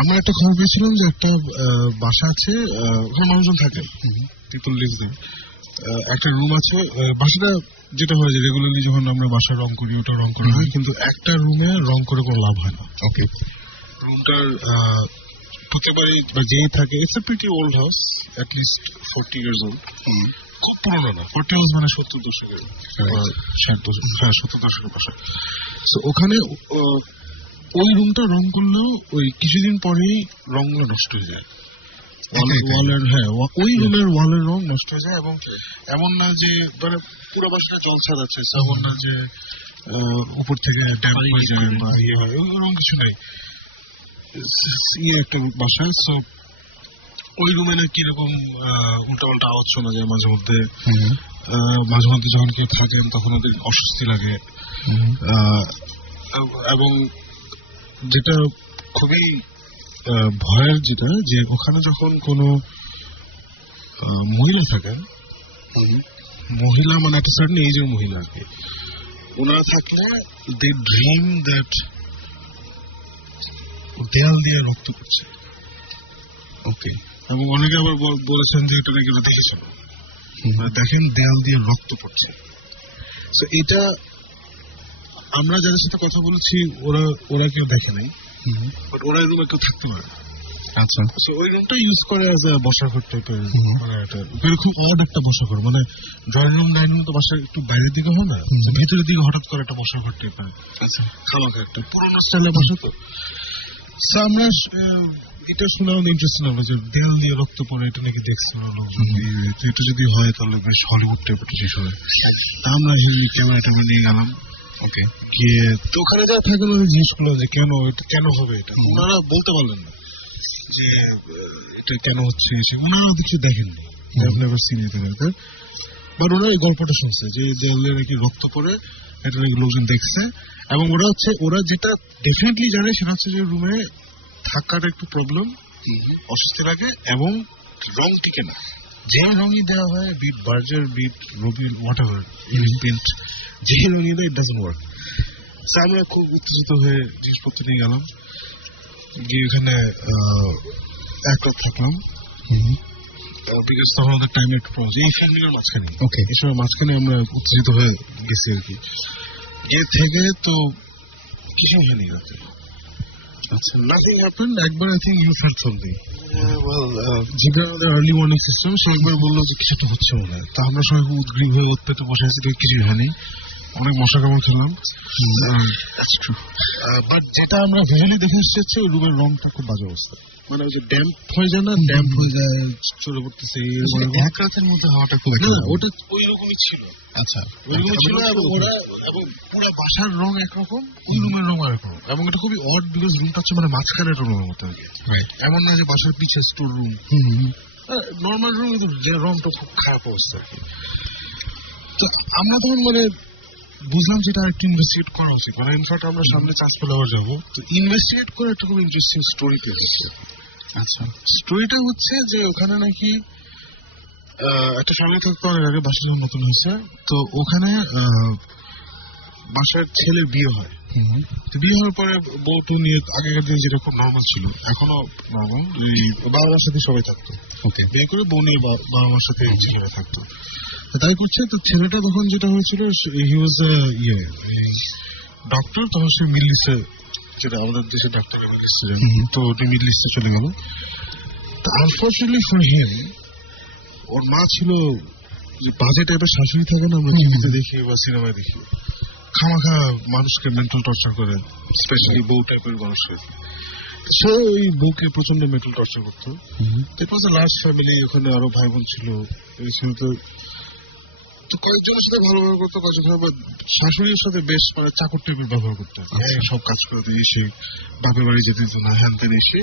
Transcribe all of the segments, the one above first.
আমরা একটা খবর পেয়েছিলাম যে একটা বাসা আছে, ওখানে মানুষজন থাকে, পিপল লিভ দেয়ার, একটা রুম আছে। বাসাটা যেটা হয় যে রেগুলারলি যখন আমরা বাসা রং করি ওটা রং করা হয়, কিন্তু একটা রুমে রং করে কোনো লাভ হয় না। ওকে, রুমটার প্রত্যেকবারই যেই থাকে, it's a pretty old house, at least 40 years old, খুব পুরোনো না, 40 years মানে 70 দশকের, 60 দশক, 70 দশকের বাসা। সো ওখানে ওই রুমটা রং করলেও ওই কিছুদিন পরেই রংগুলো নষ্ট হয়ে যায়, ওয়ালের, হ্যাঁ ওই রুমের ওয়ালের রং নষ্ট হয়ে যায়। এবং এমন না যে মানে পুরো বাসাটা জল ছাড়াচ্ছে, এমন না যে উপর থেকে ড্যাম হয়ে যায় বা ইয়ে হয়, ওরকম কিছু নেই। ইয়ে একটা বাসা, সো ওই রুমে না কিরকম উল্টাপাল্টা আওয়াজ শোনা যায় মাঝে মধ্যে। মাঝে মধ্যে যখন কেউ থাকেন তখন ওদের অস্বস্তি লাগে। এবং যেটা খুবই ভয়ের, যেটা যে ওখানে যখন কোনো মহিলা থাকেন, মহিলা মানে একটা সার্টেন এজের মহিলা আর কি, ওনারা থাকলে দে ড্রিম দ্যাট দেয়াল দিয়ে রক্ত পড়ছে। ওকে, এবং অনেকে আবার বলেছেন যে এটা নাকি দেখেছেন, দেখেন দেয়াল দিয়ে রক্ত পড়ছে। সো এটা আমরা যাদের সাথে কথা বলেছি ওরা কেউ দেখে নাই, বাট ওরা এই রুমে কেউ থাকতে পারে। আচ্ছা, সো ওই রুমটা ইউজ করে অ্যাজ এ বসার ঘর টাইপের, মানে এটা খুব অড একটা বসার ঘর, মানে ড্রয়িং রুম ডাইনিং রুম তো বাসার একটু বাইরের দিকে হয় না, ভেতরের দিকে হঠাৎ করে একটা বসার ঘর টাইপের। আচ্ছা, খামাখা একটা পুরোনো স্টাইলে বসা তো। সো আমরা এটা শুনে আমাদের ইন্টারেস্টিং লাগলো যে দেয়াল দিয়ে রক্ত পড়ে, এটা নাকি দেখছিল লোকজন। এটা যদি হয় তাহলে বেশ হলিউড টাইপের শেষ হবে। তা আমরা ক্যামেরা ট্যামেরা নিয়ে গেলাম। ওকে, গিয়ে তো ওখানে যা থাকেন ওরা জিজ্ঞেস করলো যে কেন হবে এটা। ওনারা বলতে পারলেন না যে এটা কেন হচ্ছে, ওনারা কিছু দেখেননি, বাট ওনারা এই গল্পটা শুনছে যে দেয়ালে নাকি রক্ত পড়ে, এটা নাকি লোকজন দেখছে। এবং ওরা যেটা ডেফিনেটলি জানে সেটা হচ্ছে যে রুমে থাকার একটু প্রবলেম, অস্বস্তি লাগে, এবং রং টিকে না। যে রঙই দেওয়া হয়, bit Berger, bit Rabil, what ever paint, যে রঙই দেয়, ইট ডাজন্ট ওয়ার্ক। আমরা খুব উত্তেজিত হয়ে জিনিসপত্র নিয়ে গেলাম, গিয়ে ওখানে এক রাত থাকলাম। বিকজ তখন আমাদের টাইম একটু প্রবলেম, এই ফ্যামিলির মাঝখানে, ওকে, এই সময় মাঝখানে আমরা উত্তেজিত হয়ে গেছি আর কি। গিয়ে থেকে তো কিছু হয়নি রাতে। আচ্ছা, nothing happened. একবার I think you felt something. যেটা আমাদের আর্লি মর্নিং সিস্টেম, সে একবার বললো যে কিছু একটা হচ্ছে মনে হয়। তা আমরা সবাই খুব উদ্গ্রীব হয়ে উৎপেতে বসে আছি, কিছুই হয়নি, অনেক মশা কামড় খেলাম। বাট যেটা আমরা ভিজুয়ালি দেখে এসেছি হচ্ছে ওই রুমের রংটা খুব বাজে অবস্থা, মানে ওই যে ড্যাম্প হয়ে যায় না, ড্যাম্প হয়ে যায়, চলে পড়তেছে এক রাতের মধ্যে হওয়াটা খুব একটা, ওটা ওই রকমই ছিল। আচ্ছা, ওই রকমই ছিল, এবং পুরো বাসার রং একরকম, ওই রুমের রং আরেকরকম, এবং এটা খুবই অড বিকজ রুমটা হচ্ছে মানে মাঝখানে একটা রুমের মতো আর কি, এমন না যে বাসার পিছে স্টোর রুম, নর্মাল রুম, কিন্তু যে রংটা খুব খারাপ অবস্থা আর কি। তো আমরা তখন মানে বুঝলাম যেটা একটু ইনভেস্টিগেট করা উচিত, মানে ইনফ্যাক্ট আমরা সামনে চান্স পেলে আবার যাবো। তো ইনভেস্টিগেট করে একটা খুব ইন্টারেস্টিং স্টোরি পেয়েছি। আচ্ছা, স্টোরিটা হচ্ছে যে ওখানে নাকি একটা ফ্যামিলি থাকতো অনেক আগে, বাসা যখন নতুন হয়েছে, তো ওখানে বাসার ছেলের বিয়ে হয়। তো বিয়ে হওয়ার পরে বউটু নিয়ে আগেকার দিনে যেটা খুব নর্মাল ছিল, এখনো নর্মাল, এই বাবা মার সাথে সবাই থাকতো। ওকে, বিয়ে করে বউ নিয়ে বাবা মার সাথে ছেলেরা থাকতো, তাই করছে। তো ছেলেটা তখন যেটা হয়েছিল, হি ওয়াজ ডক্টর, তখন সে মিডল ইস্টে, যেটা আমাদের দেশের ডাক্তাররা মিডল ইস্টে যান, তো উনি মিডল ইস্টে চলে গেল। তো আনফর্চুনেটলি ফর হিম, ওর মা ছিল যে বাজে টাইপের শাশুড়ি থাকে না, আমরা টিভিতে দেখি বা সিনেমায় দেখি, খামাখা মানুষকে মেন্টাল টর্চার করে, স্পেশালি বউ টাইপের মানুষকে। সে ওই বউকে প্রচন্ড মেন্টাল টর্চার করতো। ইট ওয়াজ এ লার্জ ফ্যামিলি, ওখানে আরো ভাই বোন ছিল। তো কয়েকজনের সাথে ভালো ব্যবহার করতো, কয়েকজন শাশুড়ির সাথে বেশ মানে চাকর টাইপের ব্যবহার করতো, সব কাজ করে দিয়ে এসে বাপের বাড়ি যেতে দিত না, হ্যান তেন এসে।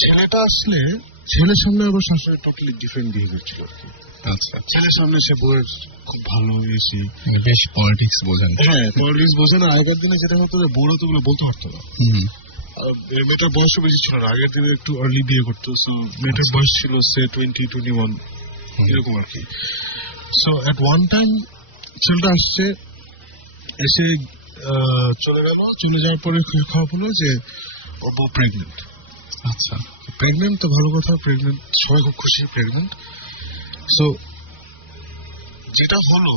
ছেলেটা আসলে ছেলের সামনে আবার শাশুড়ি টোটালি ডিফারেন্ট বিহেভিয়ার ছিল আর কি। আচ্ছা, ছেলের সামনে সে বউয়ের খুব ভালো এসে বেশ পলিটিক্স বোঝেন। হ্যাঁ, পলিটিক্স বোঝে না। আগের দিনে যেটা হতো যে বউরা তো বলতে পারতো না, মেয়েটার বয়সও বেশি ছিল না, আগের দিনে একটু আর্লি বিয়ে করতো। সো মেয়েটার বয়স ছিল সে 20-21 এরকম আর কি। সো এট ওয়ান টাইম ছেলেটা আসছে, এসে চলে গেল। চলে যাওয়ার পরে খবর হলো যে ওর বউ প্রেগনেন্ট। আচ্ছা, প্রেগনেন্ট তো ভালো কথা, প্রেগনেন্ট সবাই খুব খুশি প্রেগনেন্ট। সো যেটা হলো,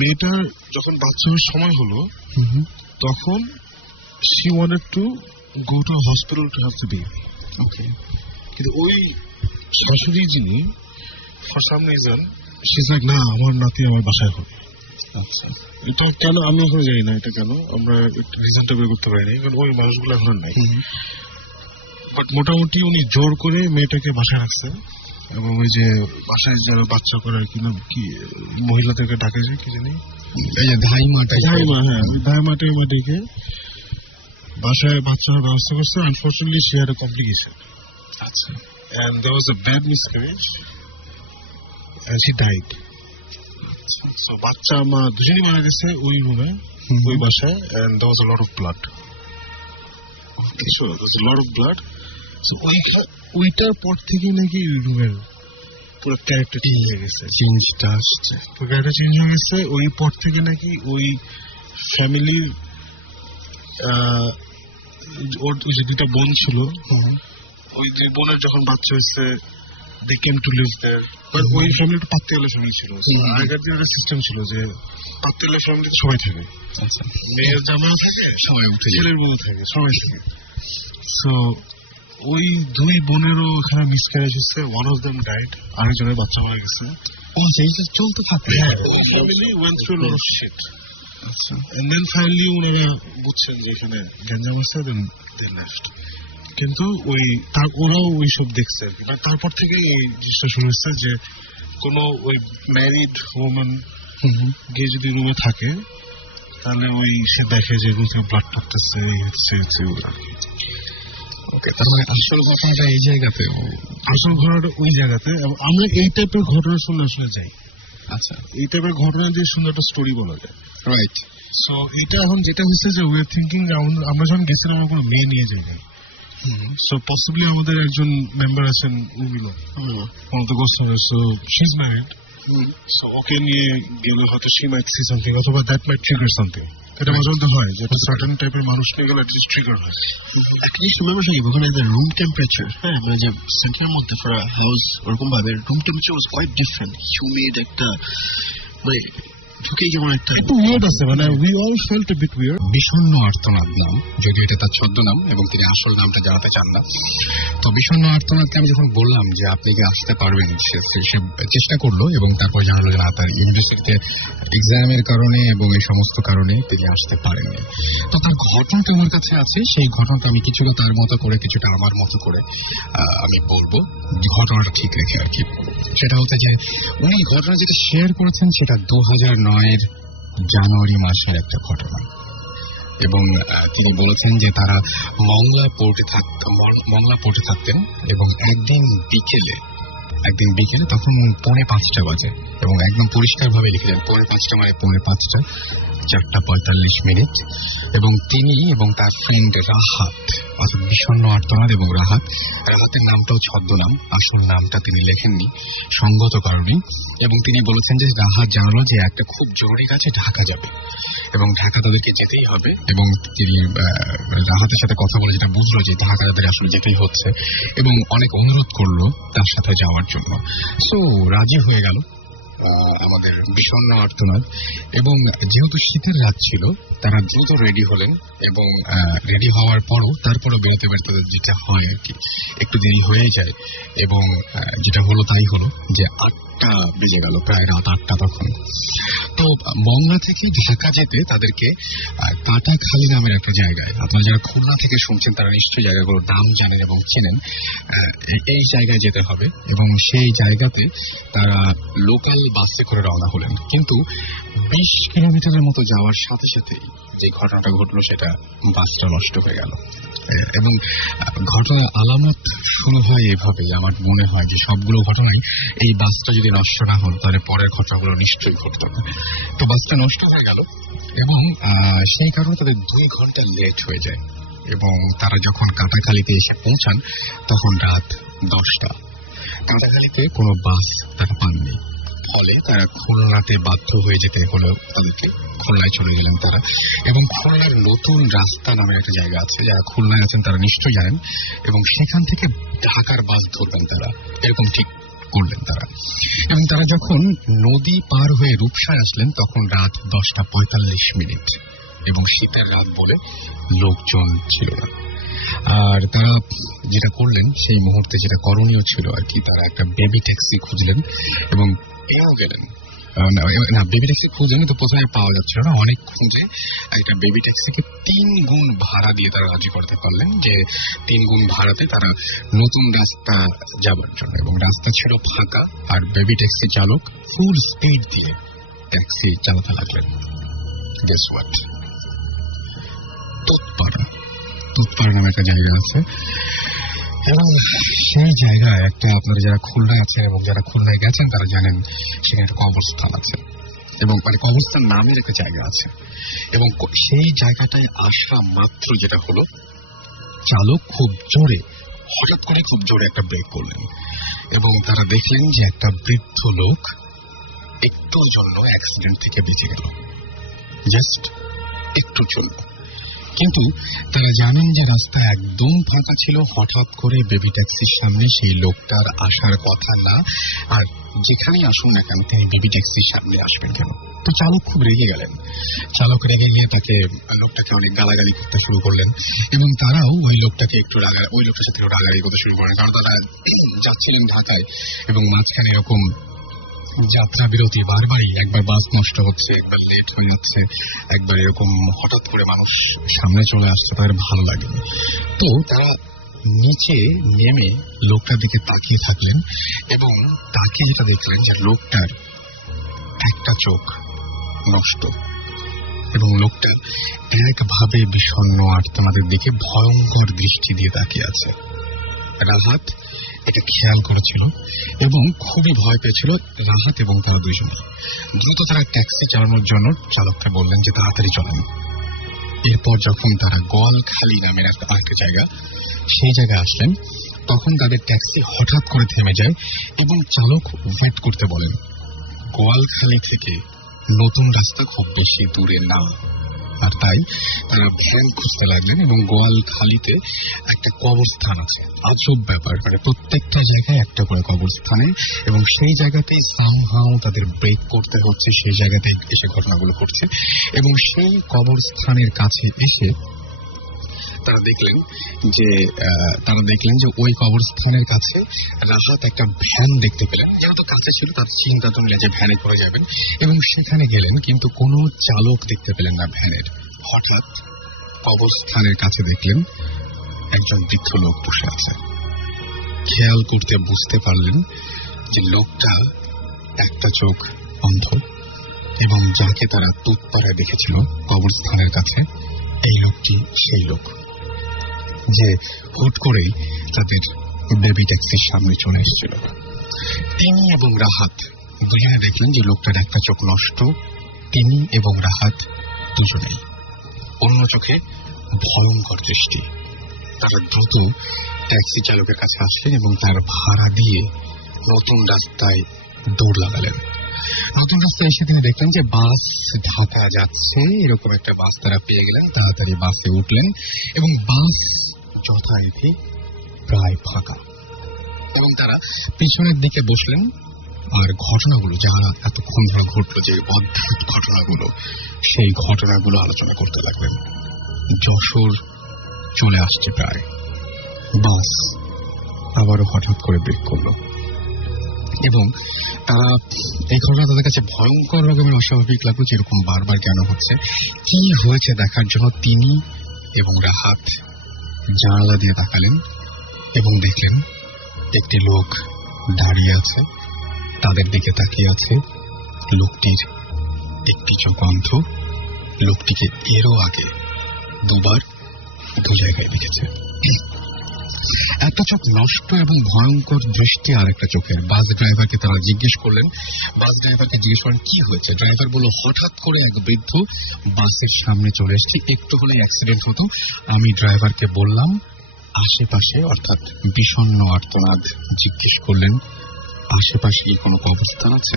মেয়েটার যখন বাচ্চা হওয়ার সময় হলো তখন she wanted to go to a hospital to have the baby. ওকে। কিন্তু ওই শাশুড়ি যিনি for some reason she's like, না আমার নাতি আমার বাসায় হবে। আচ্ছা, এটা কেন আমি এখন জানি না, এটা কেন আমরা রিজনটা বের করতে পারিনি, কারণ ওই মানুষগুলো এখন নাই। বাট মোটামুটি উনি জোর করে মেয়েটাকে বাসায় রাখছেন, এবং ওই যে বাসায় যারা বাচ্চা করার কি মহিলাদেরকে ডাকে যে কি জানি, এই যে ধাইমা, হ্যাঁ ওই ধাইমা ডেকে বাসায় বাচ্চার ব্যবস্থা করছে। Unfortunately she had a complication. আচ্ছা, and there was a bad miscarriage and she died. So বাচ্চা মা দুজনই মারা গেছে ওই রুমে, ওই বাসায়, and there was a lot of blood. Okay, sure, there was a lot of blood. So ওইটার পর থেকে নাকি ওই রুমের পুরো ক্যারেক্টার চেঞ্জ হয়ে গেছে, চেঞ্জটা আসছে, পুরো ক্যারেক্টার চেঞ্জ হয়ে গেছে। ওই পর থেকে নাকি ওই ফ্যামিলির ওর ওই যে দুটা বোন ছিল, ওই দুই বোনের যখন বাচ্চা হয়েছে they came to live there. But ওই ফ্যামিলিটা পাত্তিওয়ালা ফ্যামিলি ছিল। আগের দিন একটা সিস্টেম ছিল যে পাত্তিওয়ালা ফ্যামিলিতে সবাই থাকে, আচ্ছা, মেয়ের জামাও থাকে, সবাই উঠে ছেলের বউ থাকে, সবাই থাকে। সো ওই দুই বোনেরও এখানে মিসক্যারেজ হচ্ছে, ওয়ান অফ দেম ডাইড, আরেকজনের বাচ্চা মারা গেছে। ও সেইটা চলতে থাকে, family went through a lot of shit. আচ্ছা, and then finally ওনারা বুঝছেন যে এখানে গ্যাঞ্জাম আছে, then they left. কিন্তু ওই ওরাও ওই সব দেখছে আর কি। তারপর থেকে এই জিনিসটা শুরু হচ্ছে যে কোনো ওই ম্যারিড ওম্যান গিয়ে যদি রুমে থাকে তাহলে ওই সে দেখে যে রুম থেকে ব্লাড পড়তেছে, আর কি। ওকে, তার মানে আসল ঘটনাটা এই জায়গাতে, আসল ঘটনাটা ওই জায়গাতে। আমরা এই টাইপের ঘটনা শুনে আসলে যাই। আচ্ছা, এই টাইপের ঘটনা দিয়ে সুন্দর একটা স্টোরি বলা যায়, রাইট। সো এটা এখন যেটা হচ্ছে যে উই আর থিঙ্কিং, আমরা যখন গেছিলাম আমরা কোনো মেয়ে নিয়ে যাই নাই। So possibly আমাদের একজন মেম্বার আছেন Urmila, one of the ghost hunters, so she's married. So ওকে নিয়ে গেলে হয়তো she might see something, অথবা that might trigger something. এটা মাঝে মধ্যে হয় যে একটা সার্টেন টাইপের মানুষ নিয়ে গেলে এটা ট্রিগার হয়। একটা জিনিস মেম্বার সাহেব, ওখানে রুম টেম্পারেচার, হ্যাঁ মানে যে সেন্টারের মধ্যে ফর হাউস ওরকম ভাবে room temperature was quite different, humid একটা, মানে ঢুকেই কেমন একটা একটু উইয়ার্ড আছে, মানে we all felt a bit weird. বিষণ্ণ আর্তনাদ নাম, যদিও এটা তার ছদ্মনাম এবং তিনি আসল নামটা জানাতে চান না। তো বিষণ্ণ আর্তনাদকে আমি যখন বললাম যে আপনি কি আসতে পারবেন, সে চেষ্টা করলো এবং তারপর জানালো যে না, তার ইউনিভার্সিটিতে এক্সামের কারণে এবং এই সমস্ত কারণে তিনি আসতে পারেননি। তো তার ঘটনাটা আমার কাছে আছে, সেই ঘটনাটা আমি কিছুটা তার মতো করে কিছুটা আমার মতো করে আমি বলবো, ঘটনাটা ঠিক রেখে আর কি। সেটা হচ্ছে যে উনি ঘটনা যেটা শেয়ার করেছেন সেটা 2009-এর জানুয়ারি মাসের একটা ঘটনা, এবং তিনি বলেছেন যে তারা মংলা পোর্টে থাকতেন এবং একদিন বিকেলে তখন 4:45 বাজে, এবং একদম পরিষ্কার ভাবে লিখে যান 4:45 মানে 4:05, 4:45, এবং তিনি এবং তার ফ্রেন্ড রাহাত, অর্থাৎ বিষণ্ণ আর্তনাদ এবং রাহাতের নামটাও ছদ্মনাম, আসল নামটা তিনি লেখেননি সঙ্গত কারণে। এবং তিনি বলেছেন যে রাহাত জানালো যে একটা খুব জরুরি কাজে ঢাকা যাবে এবং ঢাকা তাদেরকে যেতেই হবে, এবং তিনি রাহাতের সাথে কথা বলে যেটা বুঝলো যে ঢাকা তাদের আসলে যেতেই হচ্ছে, এবং অনেক অনুরোধ করলো তার সাথে যাওয়ার জন্য। সো রাজি হয়ে গেল আমাদের বিষণ্ণ আর্তনাদ, এবং যেহেতু শীতের রাত ছিল তারা দ্রুত রেডি হলেন, এবং রেডি হওয়ার তারপরও বেরোতে বেরোতে যেটা হয় আর কি, একটু দেরি হয়ে যায়, এবং যেটা হলো তাই হলো যে 8টা বেজে গেল, প্রায় রাত 8টা তখন। তো মংলা থেকে ঢাকা যেতে তাদেরকে কাটাখালী নামের একটা জায়গায়, আপনারা যারা খুলনা থেকে শুনছেন তারা নিশ্চয়ই জায়গাগুলোর নাম জানেন এবং চেনেন, এই জায়গায় যেতে হবে, এবং সেই জায়গাতে তারা লোকাল বাসে করে রওনা হলেন। কিন্তু 20 কিলোমিটারের মতো যাওয়ার সাথে সাথে যে ঘটনাটা ঘটলো সেটা বাসটা নষ্ট হয়ে গেল, এবং ঘটনার আলামত শুরু হয় এভাবে। আমার মনে হয় যে সবগুলো ঘটনাই এই বাসটা যদি নষ্ট না হল তাহলে পরের ঘটনাগুলো নিশ্চয়ই ঘটত না। তো বাসটা নষ্ট হয়ে গেল এবং সেই কারণে তাদের 2 ঘন্টা লেট হয়ে যায়, এবং তারা যখন কাটাখালীতে এসে পৌঁছান তখন রাত 10টা। কাটাখালীতে কোনো বাস তারা পাননি, ফলে তারা খুলনাতে বাধ্য হয়ে যেতে হলো তাদেরকে। খুলনায় চলে গেলেন তারা, এবং খুলনার নতুন রাস্তা নামের একটা জায়গা আছে, যারা খুলনায় আছেন তারা নিশ্চয়ই জানেন, এবং সেখান থেকে ঢাকার বাস ধরবেন তারা, এরকম ঠিক করলেন তারা। এবং তারা যখন নদী পার হয়ে রূপসায় আসলেন তখন রাত 10:45, এবং শীতের রাত বলে লোকজন ছিল না। আর তারা যেটা করলেন সেই মুহূর্তে, যেটা করণীয় ছিল আর কি, তারা একটা বেবি ট্যাক্সি খুঁজলেন এবং পেয়েও গেলেন। না, বেবি ট্যাক্সি খুঁজলেন তো প্রথমে পাওয়া যাচ্ছিল না, অনেক খুঁজে একটা বেবি ট্যাক্সিকে 3 গুণ ভাড়া দিয়ে তারা রাজি করতে পারলেন যে 3 গুণ ভাড়াতে তারা নতুন রাস্তা যাবার জন্য। এবং রাস্তা ছিল ফাঁকা, আর বেবি ট্যাক্সি চালক ফুল স্পিড দিয়ে ট্যাক্সি চালাতে লাগলেন। Guess what? তোতপাড়া নামে একটা জায়গা আছে, এবং সেই জায়গায় একটা, আপনারা যারা খুলনায় আছেন এবং যারা খুলনায় গেছেন তারা জানেন সেখানে একটা কবরস্থান আছে, এবং মানে কবরস্থান নামের একটা জায়গা আছে। এবং সেই জায়গাটায় আসা মাত্র যেটা হলো, চালক হঠাৎ করে খুব জোরে একটা ব্রেক করলেন, এবং তারা দেখলেন যে একটা বৃদ্ধ লোক একটুর জন্য অ্যাক্সিডেন্ট থেকে বেঁচে গেল, জাস্ট একটুর জন্য। কিন্তু তারা জানেন যে রাস্তা একদম ফাঁকা ছিল, হঠাৎ করে বেবি ট্যাক্সির সামনে সেই লোকটার আসার কথা না, আর যেখানেই আসুন না কেন তিনি বেবি ট্যাক্সির সামনে আসবেন কেন? তো চালক খুব রেগে গেলেন। চালক রেগে গিয়ে লোকটাকে অনেক গালাগালি করতে শুরু করলেন, এবং তারাও ওই লোকটার সাথে রাগারাগি করতে শুরু করলেন, কারণ তারা যাচ্ছিলেন ঢাকায়, এবং মাঝখানে এরকম যাত্রা বিরতি বারবারই, একবার বাস নষ্ট হচ্ছে, একবার লেট হয়ে যাচ্ছে, একবার এরকম হঠাৎ করে মানুষ সামনে চলে আসছে, তাদের ভালো লাগেনি। তো তারা নিচে নেমে লোকটার দিকে তাকিয়ে থাকলেন, এবং তাকিয়ে যেটা দেখলেন যে লোকটার একটা চোখ নষ্ট, এবং লোকটা একভাবে বিষণ্ণ আর্তনাদের দিকে ভয়ঙ্কর দৃষ্টি দিয়ে তাকিয়ে আছে। রাহাত এটা খেয়াল করেছিল এবং খুবই ভয় পেয়েছিল রাহাত, এবং তারা দুইজনে দ্রুত তারা ট্যাক্সি চালানোর জন্য চালককে বললেন যে তাড়াতাড়ি চলেন। এরপর যখন তারা গোয়ালখালী নামের আরেকটা জায়গা, সেই জায়গায় আসলেন, তখন তাদের ট্যাক্সি হঠাৎ করে থেমে যায়, এবং চালক ওয়েট করতে বলেন। গোয়ালখালী থেকে নতুন রাস্তা খুব বেশি দূরে না, আর তাই তারা ভ্যান খুঁজতে লাগলেন, এবং গোয়ালখালীতে একটা কবরস্থান আছে। আজব ব্যাপার, মানে প্রত্যেকটা জায়গায় একটা করে কবরস্থানে, এবং সেই জায়গাতেই সামহাউ তাদের ব্রেক করতে হচ্ছে, সেই জায়গাতে এসে ঘটনাগুলো ঘটছে। এবং সেই কবরস্থানের কাছে এসে তারা দেখলেন যে ওই কবরস্থানের কাছে রাহাত একটা ভ্যান দেখতে পেলেন, যেহেতু কাছে ছিল তার চিন্তা তো নিলে যে ভ্যানে করে যাবেন, এবং সেখানে গেলেন, কিন্তু কোনো চালক দেখতে পেলেন না ভ্যানের। হঠাৎ কবরস্থানের কাছে দেখলেন একজন বৃদ্ধ লোক বসে আছে। খেয়াল করতে বুঝতে পারলেন যে লোকটা একটা চোখ অন্ধ, এবং যাকে তারা তোতপাড়ায় দেখেছিল কবরস্থানের কাছে, এই লোকটি সেই লোক যে হুট করেই তাদের বেবি ট্যাক্সির সামনে চলে এসেছিল। তিনি এবং রাহাত দুজনে দেখলেন যে লোকটার একটা চোখ নষ্ট, তিনি এবং রাহাত দুজনেই অন্য চোখে ভয়ঙ্কর দৃষ্টি। তারা দ্রুত ট্যাক্সি চালকের কাছে আসলেন এবং তার ভাড়া দিয়ে নতুন রাস্তায় দৌড় লাগালেন। নতুন রাস্তায় এসে তিনি দেখলেন যে বাস ঢাকা যাচ্ছে, এরকম একটা বাস তারা পেয়ে গেলেন। তাড়াতাড়ি বাসে উঠলেন, এবং বাস যথারীতি প্রায় ফাঁকা, এবং তারা পিছনের দিকে বসলেন। আর ঘটনাগুলো যা এতক্ষণ ধরে ঘটলো, যে অদ্ভুত ঘটনাগুলো, সেই ঘটনাগুলো আলোচনা করতে লাগলেন। যশোর চলে আসছে প্রায়, বাস আবারও হঠাৎ করে ব্রেক করলো, এবং তারা এই ঘটনা তাদের কাছে ভয়ঙ্কর রকমের অস্বাভাবিক লাগলো, যে এরকম বারবার কেন হচ্ছে, কি হয়েছে দেখার জন্য তিনি এবং রাহাত জানালা দিয়ে তাকালেন, এবং দেখলেন একটি লোক দাঁড়িয়ে আছে, তাদের দিকে তাকিয়ে আছে। লোকটির একটি চোখ অন্ধ, লোকটিকে এরও আগে দুবার দু জায়গায় দেখেছে। একটা চোখ নষ্ট এবং ভয়ঙ্কর দৃষ্টি আর একটা চোখের। বাস ড্রাইভারকে তারা জিজ্ঞেস করলেন কি হয়েছে। ড্রাইভার বলল, হঠাৎ করে এক বৃদ্ধ বাসের সামনে চলে এসেছে, একটু হলে অ্যাক্সিডেন্ট হতো। আমি ড্রাইভারকে বললাম আশেপাশে, অর্থাৎ বিষণ্ণ আর্তনাদ জিজ্ঞেস করলেন, আশেপাশে কি কোনো কবরস্থান আছে?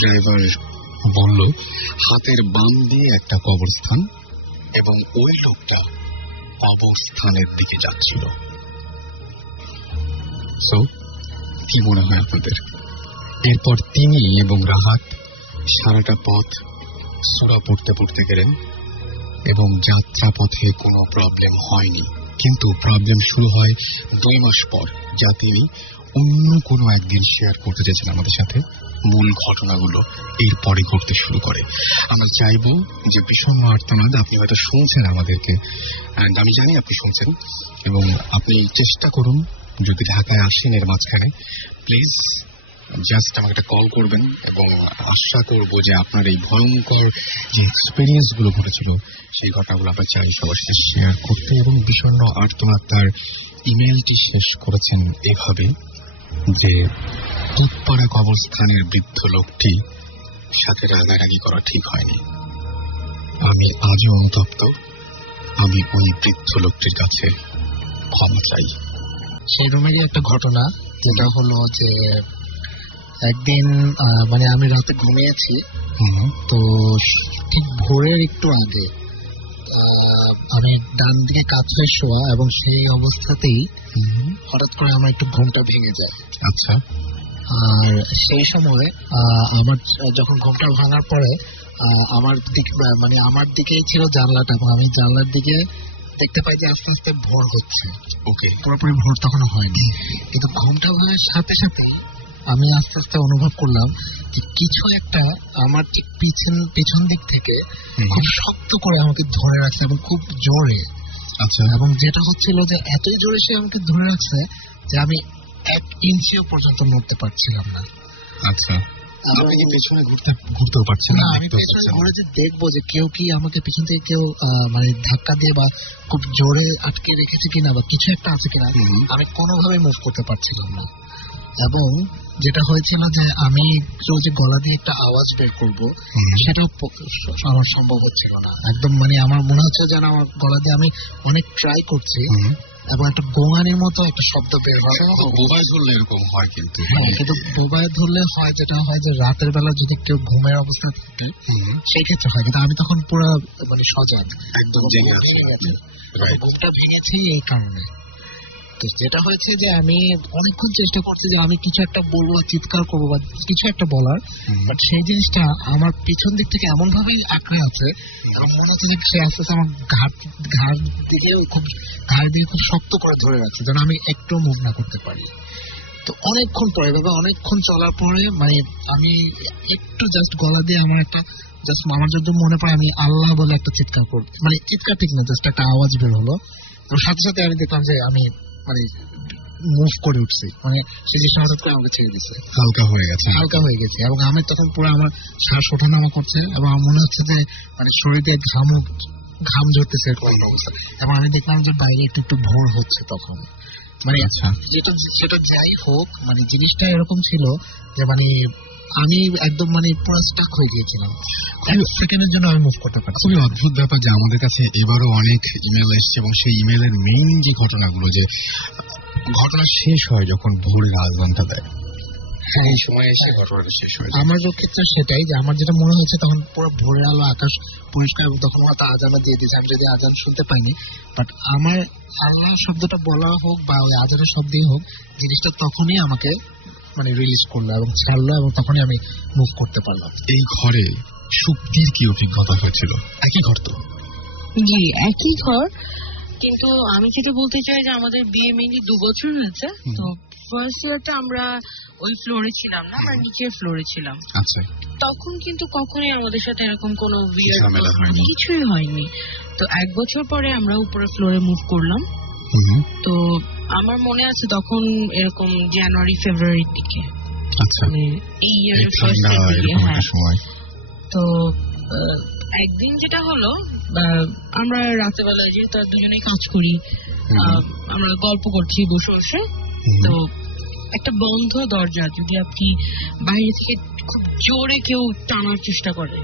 ড্রাইভার বলল হাতের বাম দিয়ে একটা কবরস্থান এবং ওই লোকটা কবরস্থানের দিকে যাচ্ছিল। সো কি মনে হয় আপনাদের? এরপর তিনি এবং রাহাত সারাটা পথ সূরা পড়তে পড়তে গেলেন এবং যাত্রা পথে কোনো প্রবলেম হয়নি, কিন্তু প্রবলেম শুরু হয় 2 মাস পর, যা তিনি অন্য কোনো একদিন শেয়ার করতে চেয়েছেন আমাদের সাথে। মূল ঘটনাগুলো এরপরে ঘটতে শুরু করে। আমরা চাইবো যে বিষণ্ণ আর্তনাদ আপনি হয়তো শুনছেন আমাদেরকে, অ্যান্ড আমি জানি আপনি শুনছেন, এবং আপনি চেষ্টা করুন যদি ঢাকায় আসেন এর মাঝখানে, প্লিজ জাস্ট আমাকে একটা কল করবেন, এবং আশা করব যে আপনার এই ভয়ঙ্কর যে এক্সপিরিয়েন্স গুলো ঘটেছিল সেই ঘটনাগুলো আমরা চাই সবার সাথে শেয়ার করতে। এবং বিষণ্ণ আর্তনাদ তার ইমেলটি শেষ করেছেন এভাবে যে উত্তরা কবরস্থানের বৃদ্ধ লোকটি সাথে রাগারাগি করা ঠিক হয়নি। আমি আজও অনুতপ্ত, আমি ওই বৃদ্ধ লোকটির কাছে ক্ষমা চাই। সেই রুমেরই একটা ঘটনা, যেটা হলো যে একদিন মানে আমি রাতে ঘুমিয়েছি, তো ঠিক ভোরের একটু আগে আমি ডান দিকে কাত হয়ে শোয়া, এবং সেই অবস্থাতেই হঠাৎ করে আমার একটু ঘুমটা ভেঙে যায়। আচ্ছা। আর সেই সময় আমার যখন ঘুমটা ভাঙার পরে আমার দিক মানে আমার দিকেই ছিল জানলাটা, এবং আমি জানলার দিকে দেখতে পাই যে আস্তে আস্তে ভোর হচ্ছে। ওকে। পুরোপুরি ভোর তখনো হয়নি, কিন্তু ঘুমটা ভাঙার সাথে সাথে আমি আস্তে আস্তে অনুভব করলাম যে কিছু একটা আমার ঠিক পিছন দিক থেকে খুব শক্ত করে আমাকে ধরে রাখছে, এবং খুব জোরে। আচ্ছা। এবং যেটা হচ্ছিল যে এতই জোরে সে আমাকে ধরে রাখছে যে আমি 1 ইঞ্চিও পর্যন্ত নড়তে পারছিলাম না। আচ্ছা। আপনি কি পেছনে ঘুরতেও পারছেন না? আমি পেছনে ঘুরে যে দেখবো যে কেউ কি আমাকে পিছন থেকে কেউ মানে ধাক্কা দিয়ে বা খুব জোরে আটকে রেখেছে কিনা, বা কিছু একটা আছে কিনা, আমি কোনোভাবে মুভ করতে পারছিলাম না। এবং যেটা হয়েছিল যে আমি কেউ যে গলা দিয়ে একটা আওয়াজ বের করব, সেটাও আমার সম্ভব হচ্ছিল না একদম। মানে আমার মনে হচ্ছে যেন আমার গলা দিয়ে আমি অনেক ট্রাই করছি, এবং একটা গোঙানির মতো একটা শব্দ বের হয়। বোবায় ধরলে এরকম হয়, কিন্তু কিন্তু বোবায় ধরলে হয় যেটা হয় যে রাতের বেলা যদি কেউ ঘুমের অবস্থা থাকে সেই ক্ষেত্রে হয়, কিন্তু আমি তখন পুরো মানে সজাগ, একদম ভেঙে গেছে। ঘুমটা ভেঙেছি এই কারণে। তো যেটা হয়েছে যে আমি অনেকক্ষণ চেষ্টা করছি যে আমি কিছু একটা বলবো, চিৎকার করবো বা কিছু একটা বলার, বাট সেই জিনিসটা আমার পিছন দিক থেকে এমন ভাবে আঁকড়ে আছে, এবং মনে হচ্ছে যে সে আস্তে আস্তে আমার ঘাড় দিকে খুব শক্ত করে ধরে রাখছে, যেন আমি একটু মুভ না করতে পারি। তো অনেকক্ষণ পরে অনেকক্ষণ চলার পরে মানে আমি একটু জাস্ট গলা দিয়ে আমার একটা জাস্ট আমার যদি মনে পড়ে আমি আল্লাহ বলে একটা চিৎকার করব, মানে চিৎকার ঠিক না, জাস্ট একটা আওয়াজ বের হলো। তো সাথে সাথে আমি দেখলাম যে আমি মানে মুভ করে উঠছি, মানে সে যে হঠাৎ করে আমাকে ছেড়ে দিচ্ছে, হালকা হয়ে গেছে। এবং আমি তখন পুরো আমার শ্বাস ওঠানামা করছে, এবং আমার মনে হচ্ছে যে মানে শরীরে ঘাম ঝরতেছে এরকম একটা অবস্থা। এবং আমি দেখলাম যে বাইরে একটু একটু ভোর হচ্ছে তখন। মানে সেটা যাই হোক, মানে জিনিসটা এরকম ছিল যে মানে আমি একদম মানে পুরো স্টাক হয়ে গিয়েছিলাম, 1 সেকেন্ডের জন্য আমি মুভ করতে পারছি। খুবই অদ্ভুত ব্যাপার যে আমাদের কাছে এবারও অনেক ইমেল এসছে, এবং সেই ইমেলের মেইন যে ঘটনাগুলো, যে ঘটনা শেষ হয় যখন ভোরের আজানটা দেয়, এই সময় এসে ঘটনাটা শেষ হয়। আমার ক্ষেত্রে সেটাই, যে আমার যেটা মনে হচ্ছে তখন পুরো ভোরের আলো, আকাশ পরিষ্কার, এবং তখন হয়তো আজানও দিয়ে দিয়েছে, আমি যদি আজান শুনতে পাইনি, বাট আমার আল্লাহ শব্দটা বলা হোক বা ওই আজানের শব্দই হোক, জিনিসটা তখনই আমাকে মানে রিলিজ করলো এবং ছাড়লো, এবং তখনই আমি মুভ করতে পারলাম। এই ঘরে সুপ্তির কি অভিজ্ঞতা হয়েছিল? একই ঘর তো? জি, একই ঘর, কিন্তু আমি যেটা বলতে চাই যে আমাদের বিয়ে মেনলি 2 বছর হয়েছে। তো ফার্স্ট ইয়ারটা আমরা ওই ফ্লোরে ছিলাম না, আমরা নিচের ফ্লোরে ছিলাম। আচ্ছা। তখন কিন্তু কখনোই আমাদের সাথে এরকম কোনো ঝামেলা হয়নি, কিছুই হয়নি। তো 1 বছর পরে আমরা উপরে ফ্লোরে মুভ করলাম। তো আমার মনে আছে তখন এরকম জানুয়ারি ফেব্রুয়ারির দিকে। আচ্ছা। এই ইয়ারের ফার্স্টের দিকে। হ্যাঁ। তো একদিন যেটা হলো, আমরা রাতের বেলায় যে তার দুজনেই কাজ করি, আমরা গল্প করছি বসে বসে। তো একটা বন্ধ দরজা যদি আপনি বাইরে থেকে খুব জোরে কেউ টানার চেষ্টা করে,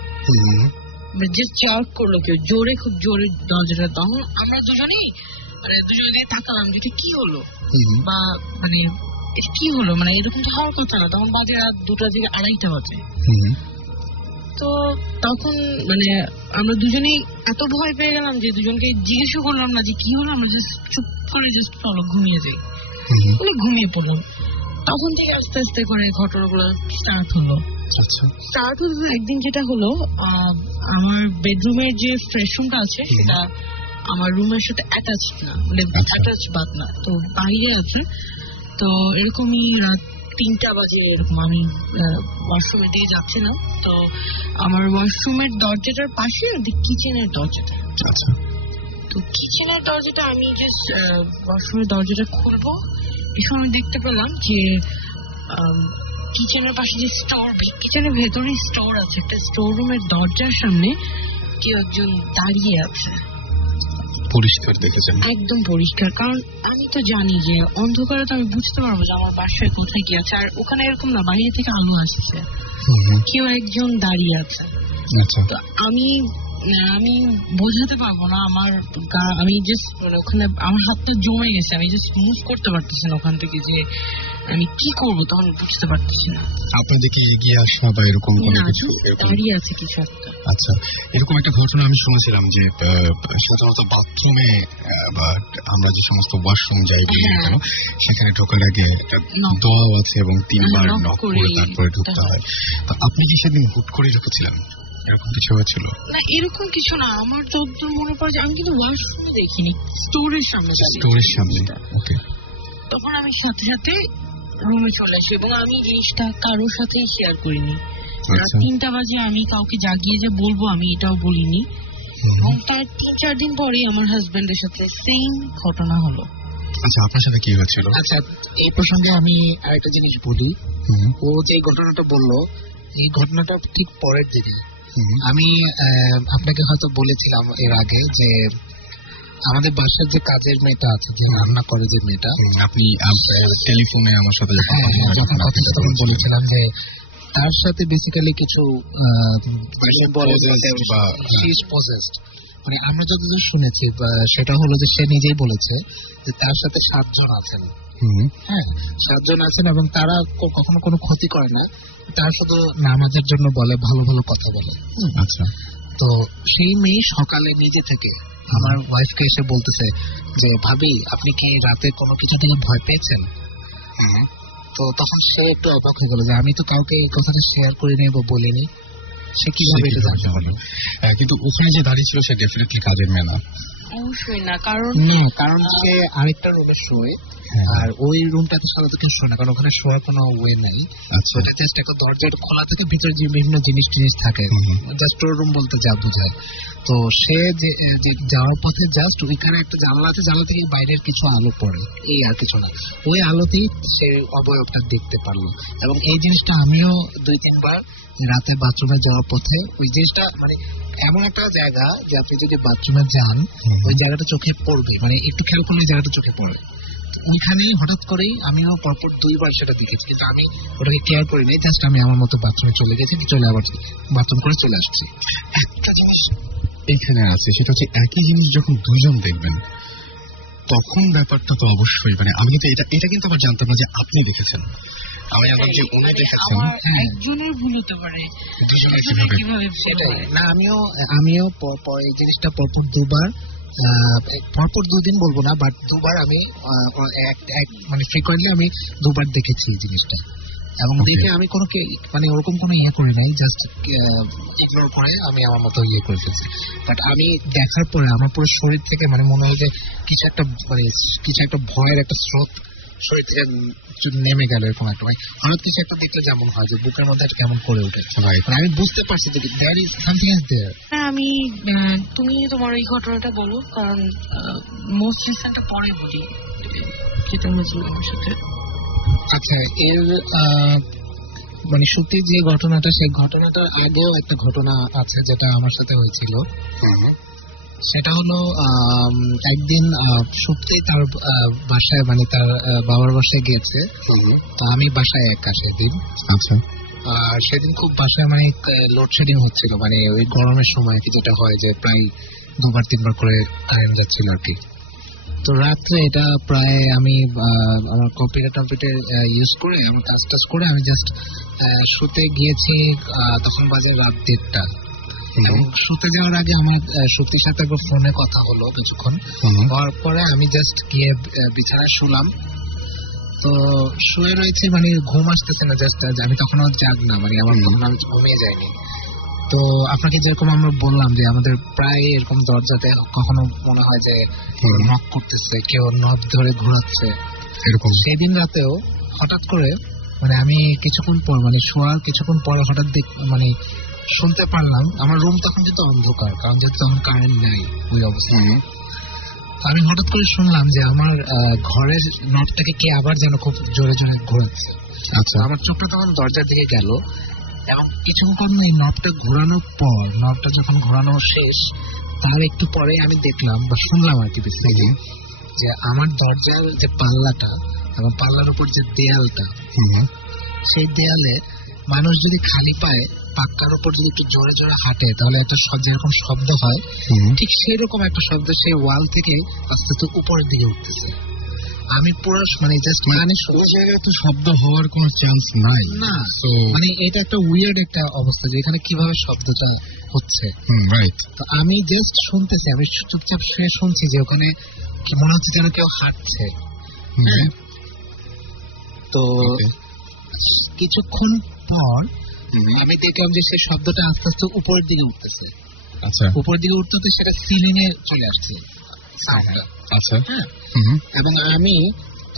যে চার্ক করলো কেউ জোরে, খুব জোরে দরজাটা, তখন আমরা দুজনে তাকালাম যে এটা কি হলো, বা মানে এটা কি হলো, মানে এরকম তো হওয়ার কথা না। তখন বাজে রাত 2টা থেকে 2:30 বাজে। তো তখন মানে আমরা দুজনেই এত ভয় পেয়ে গেলাম যে দুজনকে জিজ্ঞেস করলাম না যে কি হলো, আমরা জাস্ট চুপ করে জাস্ট চলো ঘুমিয়ে যাই, বলে ঘুমিয়ে পড়লাম। তখন থেকে আস্তে আস্তে করে ঘটনাগুলো স্টার্ট হলো। স্টার্ট হলো একদিন যেটা হলো, আমার বেডরুমের যে ফ্রেশ রুমটা আছে সেটা আমার রুমের সাথে অ্যাটাচ না, মানে অ্যাটাচ বাদ না, তো বাইরে আছে। তো এরকমই রাত 3টা বাজে এরকম আমি ওয়াশরুমের দিকে যাচ্ছিলাম। তো আমার ওয়াশরুমের দরজাটার পাশে কিচেনের দরজাটা, তো কিচেনের দরজাটা আমি জাস্ট ওয়াশরুমের দরজাটা খুলবো, এখন আমি দেখতে পেলাম যে কিচেনের পাশে যে স্টোর, কিচেনের ভেতরে স্টোর আছে, একটা স্টোর রুমের দরজার সামনে কেউ একজন দাঁড়িয়ে আছে। পরিষ্কার দেখেছেন? একদম পরিষ্কার, কারণ আমি তো জানি যে অন্ধকারে তো আমি বুঝতে পারবো যে আমার বাসায় কোথায় কি আছে, আর ওখানে এরকম না বাইরে থেকে আলো আসছে, কেউ একজন দাঁড়িয়ে আছে। তো আমি বোঝাতে পারবো না, আমি জাস্ট মানে ওখানে আমার হাতটা জমে গেছে, আমি জাস্ট মুভ করতে পারতেছি না ওখান থেকে, যে আমি কি করবো তখন বুঝতে পারতেছি না। আপনাদের কি এগিয়ে আসা বা এরকম কোনো কিছু? দাঁড়িয়ে আছে কিছু একটা। আচ্ছা, এরকম একটা ঘটনা আমি শুনেছিলাম যে সাধারণত বাথরুমে বা আমরা যে সমস্ত ওয়াশরুম যাই বলি না কেন, সেখানে ঢোকার আগে একটা দোয়াও আছে এবং 3বার নক করে তারপরে ঢুকতে হয়। তো আপনি কি সেদিন হুট করে ঢুকেছিলেন? এরকম কিছু হয়েছিল? না, এরকম কিছু না, আমার যতদূর মনে পড়ে আমি কিন্তু ওয়াশরুমে দেখিনি, স্টোরের সামনে। ওকে। তখন আমি সাথে সাথে রুমে চলে আসি এবং আমি জিনিসটা কারোর সাথেই শেয়ার করিনি। রাত 3টা বাজে আমি কাউকে জাগিয়ে যে বলবো আমি এটাও বলিনি, এবং তার 3-4 দিন পরেই আমার হাজবেন্ডের সাথে সেম ঘটনা হলো। আচ্ছা, আপনার সাথে কি হয়েছিল? আচ্ছা, এই প্রসঙ্গে আমি আরেকটা জিনিস বলি। ও যে ঘটনাটা বললো, এই ঘটনাটা ঠিক পরের দিনই আমি আপনাকে হয়তো বলেছিলাম এর আগে যে আমাদের বাসার যে কাজের মেয়েটা আছে, যে রান্না করে যে মেয়েটা, আপনি টেলিফোনে আমার সাথে যখন কথা তখন বলেছিলাম যে তার সাথে বেসিক্যালি কিছু মানে আমরা যতদূর শুনেছি সেটা হলো যে সে নিজেই বলেছে যে তার সাথে 7 জন আছেন। হ্যাঁ, 7 জন আছেন এবং তারা কখনো কোনো ক্ষতি করে না, তারা শুধু নামাজের জন্য বলে, ভালো ভালো কথা বলে। আচ্ছা, তো সেই মেয়ে সকালে নিজে থেকে আমার ওয়াইফকে এসে বলতেছে যে ভাবি আপনি কি রাতে কোনো কিছু থেকে ভয় পেয়েছেন? তো তখন সে একটু অবাক হয়ে গেল যে আমি তো কাউকে এই কথাটা শেয়ার করিনি বা বলিনি, সে কিভাবে এটা জানতে পারলো? কিন্তু ওখানে যে দাঁড়িয়ে ছিল সে ডেফিনেটলি কাজের মেয়ে না। অবশ্যই না, কারণ সে আরেকটা রুমে শোয়, আর ওই রুমটাতে সাধারণত কেউ শোয় না, কারণ ওখানে শোয়ার কোনো ওয়ে নাই। ওটা জাস্ট একটা দরজা খোলা থাকে, ভিতরে যে বিভিন্ন জিনিস থাকে, জাস্ট স্টোর রুম বলতে যা বোঝায়। তো সে যে যাওয়ার পথে জাস্ট ওইখানে একটা জানলা আছে, জানলা থেকে বাইরের কিছু আলো পড়ে, এই আর কিছু না। ওই আলোতেই সে অবয়বটা দেখতে পারলো। এবং এই জিনিসটা আমিও 2-3 বার রাতে বাথরুমে যাওয়ার পথে, ওই জিনিসটা মানে এমন একটা জায়গা যে আপনি যদি বাথরুমে যান ওই জায়গাটা চোখে পড়বে, মানে একটু খেয়াল করলে জায়গাটা চোখে পড়ে। ওইখানে হঠাৎ করেই আমিও পরপর 2 বার সেটা দেখেছি, কিন্তু আমি ওটাকে কেয়ার করিনি, জাস্ট আমি আমার মতো বাথরুমে চলে গেছি, চলে আবার বাথরুম করে চলে আসছি। একটা জিনিস এখানে আছে, সেটা হচ্ছে একই জিনিস যখন 2 জন দেখবেন তখন ব্যাপারটা তো অবশ্যই, মানে আমি কিন্তু এটা কিন্তু আবার জানতাম না যে আপনি দেখেছেন, আমি জানতাম যে উনি দেখেছেন। একজনের ভুল হতে পারে, দুজনের কিভাবে? সেটাই না, আমিও এই জিনিসটা পরপর 2 বার, পরপর 2 দিন বলবো না, বাট 2 বার আমি মানে ফ্রিকোয়েন্টলি আমি 2 বার দেখেছি এই জিনিসটা। এবং দেখে আমি কোনো মানে ওরকম কোনো ইয়ে করি নাই, জাস্ট ইগনোর করে আমি আমার মতো ইয়ে করে ফেলছি। বাট আমি দেখার পরে আমার পুরো শরীর থেকে মানে মনে হয় যে কিছু একটা ভয়ের একটা স্রোত শরীর থেকে নেমে গেল, এরকম একটা মানে হঠাৎ কিছু একটা দেখলে যেমন হয় যে বুকের মধ্যে কেমন করে ওঠে। আমি বুঝতে পারছি যে there is something is there. তুমি তোমার এই ঘটনাটা বলো, কারণ মোস্ট রিসেন্টটা পরে বলি যেটা হয়েছিল আমার সাথে। আচ্ছা, এর মানে সত্যি যে ঘটনাটা, সেই ঘটনাটার আগেও একটা ঘটনা আছে যেটা আমার সাথে হয়েছিল। সেটা হলো একদিন সত্যি তার বাসায়, মানে তার বাবার বাসায় গিয়েছে, তো আমি বাসায় একা সেদিন। আচ্ছা, আর সেদিন খুব বাসায় মানে লোডশেডিং হচ্ছিল, মানে ওই গরমের সময় কি যেটা হয় যে প্রায় 2-3 বার করে কারেন্ট যাচ্ছিল আর কি। তো রাত্রে এটা প্রায় আমি আমার কম্পিউটার ইউজ করে আমার কাজ টাজ করে আমি জাস্ট শুতে গিয়েছি, তখন বাজে রাত 1:30। এবং শুতে যাওয়ার আগে আমার শক্তির সাথে একবার ফোনে কথা হলো কিছুক্ষণ, হওয়ার পরে আমি জাস্ট গিয়ে বিছানায় শুলাম। তো শুয়ে রয়েছি, মানে ঘুম আসতেছে না, জাস্ট আমি তখনও জাগ না, মানে আমার তখন আমি ঘুমিয়ে যাইনি। তো আপনাকে যেরকম আমরা বললাম যে আমাদের প্রায় এরকম দরজাতে কখনো মনে হয় যে নক করতেছে, কেউ নব ধরে ঘোরাচ্ছে এরকম। সেদিন রাতেও হঠাৎ করে মানে আমি কিছুক্ষণ পর, মানে শোয়ার কিছুক্ষণ পরে হঠাৎ মানে শুনতে পারলাম, আমার রুম তখন কিন্তু অন্ধকার, কারণ যেহেতু তখন কারেন্ট নাই ওই অবস্থায়। আমি হঠাৎ করে শুনলাম যে আমার ঘরের নবটাকে কে আবার যেন খুব জোরে জোরে ঘোরাচ্ছে। আচ্ছা, আমার চোখটা তখন দরজার দিকে গেল এবং কিছুক্ষণ এই নবটা ঘোরানোর পর, নবটা যখন ঘোরানো শেষ তার একটু পরে আমি দেখলাম বা শুনলাম আর কি বেসিক্যালি যে আমার দরজার যে পাল্লাটা এবং পাল্লার উপর যে দেয়ালটা, সেই দেয়ালে মানুষ যদি খালি পায় পাক্কার উপর যদি একটু জোরে জোরে হাঁটে তাহলে একটা যেরকম শব্দ হয়, ঠিক সেরকম একটা শব্দ সেই ওয়াল থেকে আস্তে আস্তে উপরের দিকে উঠতেছে। আমি পুরো মানে জাস্ট মানে ওই জায়গায় তো শব্দ হওয়ার কোনো চান্স নাই না, মানে এটা একটা উইয়ার্ড একটা অবস্থা যে এখানে কিভাবে শব্দটা হচ্ছে। রাইট। তো আমি জাস্ট শুনতেছি, আমি চুপচাপ শুয়ে শুনছি যে ওখানে কি মনে হচ্ছে যেন কেউ হাঁটছে। তো কিছুক্ষণ পর আমি দেখলাম যে সেই শব্দটা আস্তে আস্তে উপরের দিকে উঠতেছে। আচ্ছা, উপরের দিকে উঠতে উঠতে সেটা সিলিং এ চলে আসছে সাউন্ডটা। আচ্ছা, এবং আমি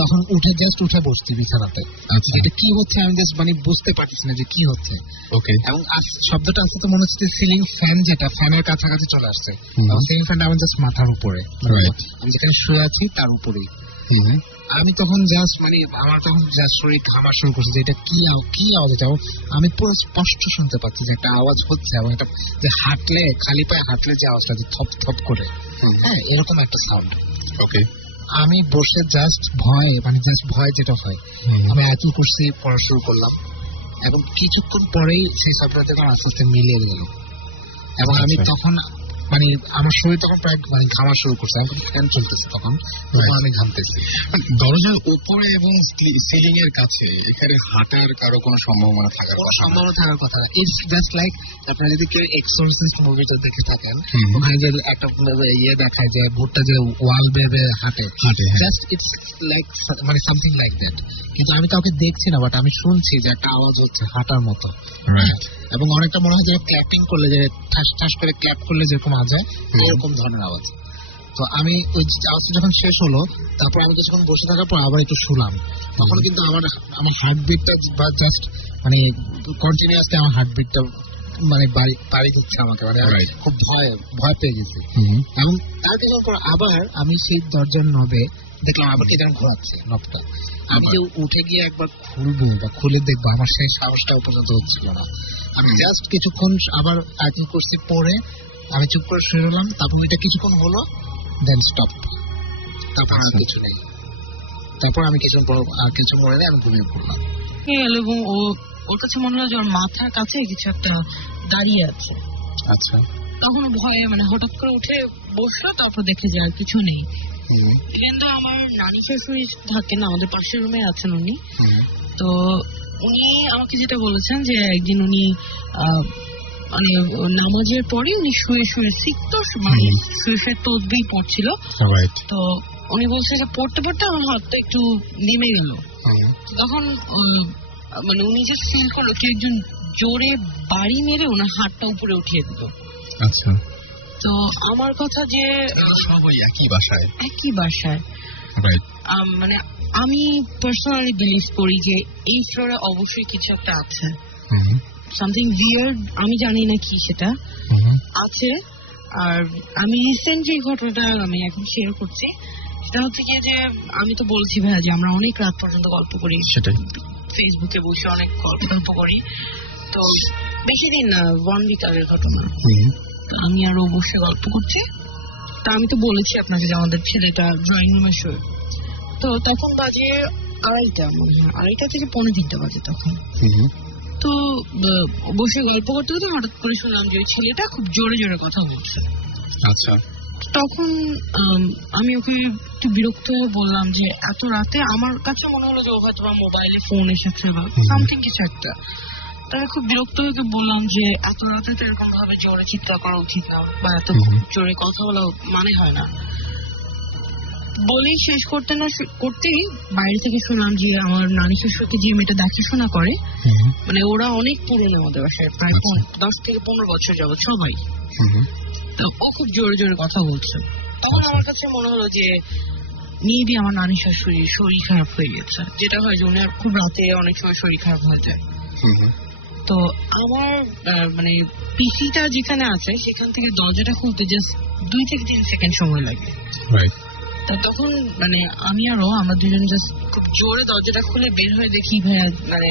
তখন উঠে বসছি বিছানাতে। এটা কি হচ্ছে আমি জাস্ট মানে বুঝতে পারতেছি না যে কি হচ্ছে। ওকে। এবং শব্দটা আস্তে আস্তে মনে হচ্ছে যে সিলিং ফ্যান, যেটা ফ্যানের কাছাকাছি চলে আসছে। সিলিং ফ্যানটা আমার জাস্ট মাথার উপরে, আমি যেখানে শুয়ে আছি তার উপরেই। আমি তখন জাস্ট মানে আমার তখন জাস্ট শরীর ঘামা শুরু করছে যে এটা কি আওয়াজ এটা। আমি পুরো স্পষ্ট শুনতে পাচ্ছি যে একটা আওয়াজ হচ্ছে এবং এটা যে হাঁটলে, খালি পায়ে হাঁটলে যে আওয়াজটা যে থপ থপ করে, হ্যাঁ এরকম একটা সাউন্ড। ওকে। আমি বসে জাস্ট ভয় যেটা হয়, আমি আয়াতুল কুরসি পড়া শুরু করলাম এবং কিছুক্ষণ পরেই সেই শব্দটা থেকে আস্তে আস্তে মিলিয়ে গেল এবং আমি তখন মানে আমার শরীর তখন প্রায় মানে ঘামা শুরু করছে, আমি ফ্যান চলতেছে তখন আমি ঘামতেছি। দরজার উপরে এবং সিলিং এর কাছে এখানে হাঁটার কারো কোনো সম্ভাবনা থাকার কথা না। ইটস জাস্ট লাইক আপনারা যদি কেউ এক্সোরসিস্ট মুভিটা দেখে থাকেন, ওখানে যে একটা ইয়ে দেখায় যে ভূতটা যে ওয়াল বেবে হাঁটে, জাস্ট ইটস লাইক মানে সামথিং লাইক দ্যাট। কিন্তু আমি কাউকে দেখছি না, বাট আমি শুনছি যে একটা আওয়াজ হচ্ছে হাঁটার মতো। এবং অনেকটা মনে হয় যে ক্ল্যাপিং করলে, যে ঠাস ঠাস করে ক্ল্যাপ করলে যেরকম আওয়াজ হয় এরকম ধরনের আওয়াজ। তো আমি ওই আওয়াজটা যখন শেষ হলো তারপর আমি কিছুক্ষণ বসে থাকার পর আবার একটু শুনলাম, তখন কিন্তু আমার হার্টবিটটা বা জাস্ট মানে কন্টিনিউয়াসলি আমার হার্টবিটটা মানে বাড়ি দিচ্ছে আমাকে, মানে খুব ভয় পেয়ে গেছি। এবং তার কিছুক্ষণ পর আবার আমি সেই দরজার নবে দেখলাম আবার কে যেন ঘোরাচ্ছে নবটা। আমি যে উঠে গিয়ে একবার খুলবো বা খুলে দেখবো, আমার সেই সাহসটা পর্যন্ত হচ্ছিল না। আমি জাস্ট কিছুক্ষণ আবার আয়াতুল কুরসি পড়ে আমি চুপ করে শুয়ে রইলাম। তারপর ওইটা কিছুক্ষণ হলো, দেন স্টপ। তারপর আর কিছু নেই। তারপর আমি কিছুক্ষণ পর আর কিছু মনে নেই, আমি ঘুমিয়ে পড়লাম। এবং ওর কাছে মনে হলো যে ওর মাথার কাছে কিছু একটা দাঁড়িয়ে আছে। আচ্ছা, তখন ভয়ে মানে হঠাৎ করে উঠে বসলো, তারপর দেখে যে আর কিছু নেই। কিন্তু আমার নানি শাশুড়ি থাকেন, আমাদের পাশের রুমে আছেন উনি। তো উনি আমাকে যেটা বলেছেন যে একদিন উনি মানে নামাজের পরে উনি শুয়ে শুয়ে শিখতো, মানে শুয়ে শুয়ে তসবিহ পড়ছিল। তো উনি বলছে যে পড়তে পড়তে আমার হাতটা একটু নেমে গেল। তখন মানে উনি যে ফিল করলো কি একজন জোরে বাড়ি মেরে ওনার হাতটা উপরে উঠিয়ে দিল। আচ্ছা, তো আমার কথা যে সবাই একই বাসায় মানে আমি পার্সোনালি বিলিভ করি যে এই ফ্লোরে অবশ্যই কিছু একটা আছে, সামথিং উইয়ার্ড, আমি জানি না কি সেটা আছে। আর আমি রিসেন্ট যে ঘটনাটা আমি এখন শেয়ার করছি সেটা হচ্ছে কি যে আমি তো বলছি ভাইয়া যে আমরা অনেক রাত পর্যন্ত গল্প করি, সেটাই ফেসবুকে বসে অনেক গল্প করি। তো বেশি দিন না, 1 উইক আগের ঘটনা। আমি আর ও বসে গল্প করছি, তা আমি তো বলেছি আপনাকে যে আমাদের ছেলেটা ড্রয়িং রুমে শুয়ে। তো তখন বাজে 2:30, মনে হয় 2:30 থেকে 2:45 বাজে তখন। তো বসে গল্প করতে করতে হঠাৎ করে শুনলাম যে ওই ছেলেটা খুব জোরে জোরে কথা বলছে। আচ্ছা, তখন আমি ওকে একটু বিরক্ত হয়ে বললাম যে এত রাতে, আমার কাছে মনে হলো যে ও হয়তো মোবাইলে ফোন এসেছে বা সামথিং কিছু একটা। তো আমি খুব বিরক্ত হয়ে বললাম যে এত রাতে তো এরকম ভাবে জোরে চিৎকার করা উচিত না, বা এত জোরে কথা বলা মানে হয় না। বলেই শেষ করতেই বাইরে থেকে শুনলাম যে আমার নানি শ্বশুরকে যে মেয়েটা দেখাশোনা করে, মানে ওরা অনেক পুরনো আমাদের বাসায়, প্রায় 10 থেকে 15 বছর যাবত সবাই। তো ও খুব জোরে জোরে কথা বলছে। তখন আমার কাছে মনে হলো যে মেবি আমার নানি শাশুড়ির শরীর খারাপ হয়ে গেছে, যেটা হয় যে উনার খুব রাতে অনেক সময় শরীর খারাপ হয়ে যায়। তো আমার মানে পিসিটা যেখানে আছে সেখান থেকে দরজাটা খুলতে জাস্ট 2 থেকে 3 সেকেন্ড সময় লাগে। তা তখন মানে আমরা দুজন জাস্ট খুব জোরে দরজাটা খুলে বের হয়ে দেখি ভাইয়া, মানে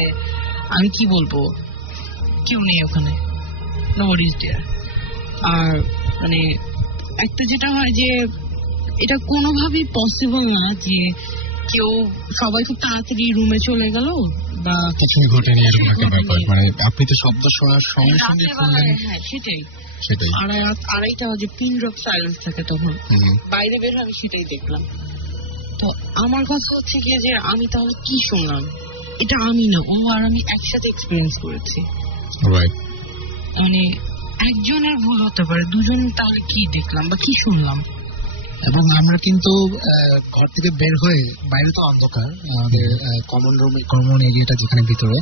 আমি কি বলবো, কেউ নেই ওখানে, নোবডি ইজ দেয়ার। আর মানে একটা যেটা হয় যে এটা কোনোভাবেই পসিবল না যে কেউ, সবাই খুব তাড়াতাড়ি রুমে চলে গেল বা কিছুই ঘটেনি এরকম একটা ব্যাপার। মানে আপনি তো শব্দ শোনার সঙ্গে সঙ্গে শুনলেন। হ্যাঁ সেটাই। সেটাই। আড়াইটা বাজে, পিন ড্রপ সাইলেন্স থাকে তখন। বাইরে বের হয়ে আমি সেটাই দেখলাম। তো আমার কথা হচ্ছে কি যে আমি তাহলে কি শুনলাম, এটা আমি না, ও আর আমি একসাথে এক্সপিরিয়েন্স করেছি। মানে একজনের ভুল হতে পারে, দুজন তাহলে কি দেখলাম বা কি শুনলাম। এবং আমরা কিন্তু ঘর থেকে বের হয়ে, বাইরে তো অন্ধকার, আমাদের কমন এরিয়াটা যেখানে ভিতরে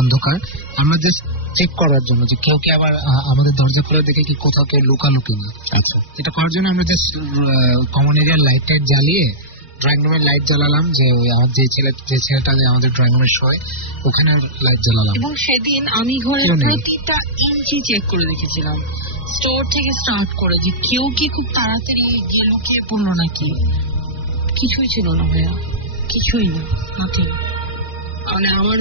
অন্ধকার, আমরা জাস্ট চেক করার জন্য যে কেউ কি আবার আমাদের দরজা খুলে দেখে কি কোথাও কেউ লুকালুকি না। আচ্ছা, এটা করার জন্য আমরা জাস্ট কমন এরিয়ার লাইট টাইট জ্বালিয়ে ড্রয়িং রুমের লাইট জ্বালালাম, যে ওই আমার যে ছেলেটা আমাদের ড্রয়িং রুমে শোয় ওখানে লাইট জ্বালালাম। এবং সেদিন আমি ঘরের প্রতিটা ইঞ্চি চেক করে দেখেছিলাম, স্টোর থেকে স্টার্ট করে, যে কেউ কি খুব তাড়াতাড়ি গিয়ে লুকিয়ে পড়লো নাকি। কিছুই ছিল না ভাইয়া, কিছুই না, নাথিং। মানে আমার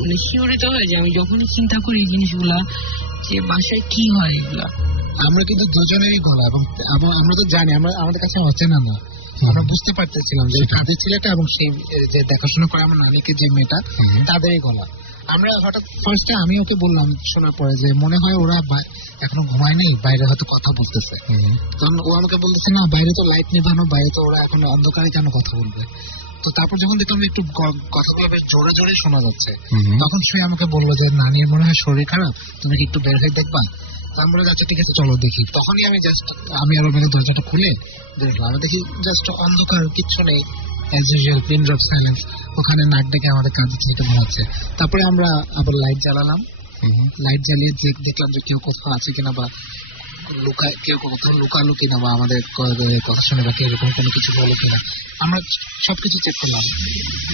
মানে শিওরিত হয় যে আমি যখনই চিন্তা করি এই জিনিসগুলা, যে বাসায় কি হয় এগুলা। আমরা কিন্তু দুজনেরই গলা, এবং আমরা তো জানি, আমাদের কাছে অচেনা না, আমরা বুঝতে পারতেছিলাম যে কাজের ছেলেটা এবং সেই যে দেখাশোনা করে আমার নানিকে যে মেয়েটা, তাদেরই গলা। আমরা হঠাৎ ফার্স্টে আমি ওকে বললাম শোনার পরে যে মনে হয় ওরা এখনো ঘুমায় নেই, বাইরে হয়তো কথা বলতেছে। তখন ও আমাকে বলতেছে না, বাইরে তো লাইট নেভানো, বাইরে তো ওরা এখন অন্ধকারে কেন কথা বলবে। তো তারপর যখন দেখলাম একটু কথাগুলো বেশ জোরে জোরে শোনা যাচ্ছে, তখন সে আমাকে বললো যে নানির মনে হয় শরীর খারাপ, তুমি কি একটু বের হয়ে দেখবা। আমি বলে আচ্ছা ঠিক আছে চলো দেখি। তখনই আমি আবার মানে দরজাটা খুলে দেখলাম, আমি দেখি জাস্ট অন্ধকার, কিচ্ছু নেই, as usual pin drop silence. ওখানে নাক ডেকে আমাদের কাজে ছেলেটা ঘুমাচ্ছে। তারপরে আমরা আবার লাইট জ্বালালাম, লাইট জ্বালিয়ে দেখলাম যে কেউ কোথাও আছে কিনা, বা কেউ কোথাও লুকালুকি না, বা আমাদের কথা শুনে বা কেউ এরকম কোনো কিছু বলো কিনা। আমরা সবকিছু চেক করলাম,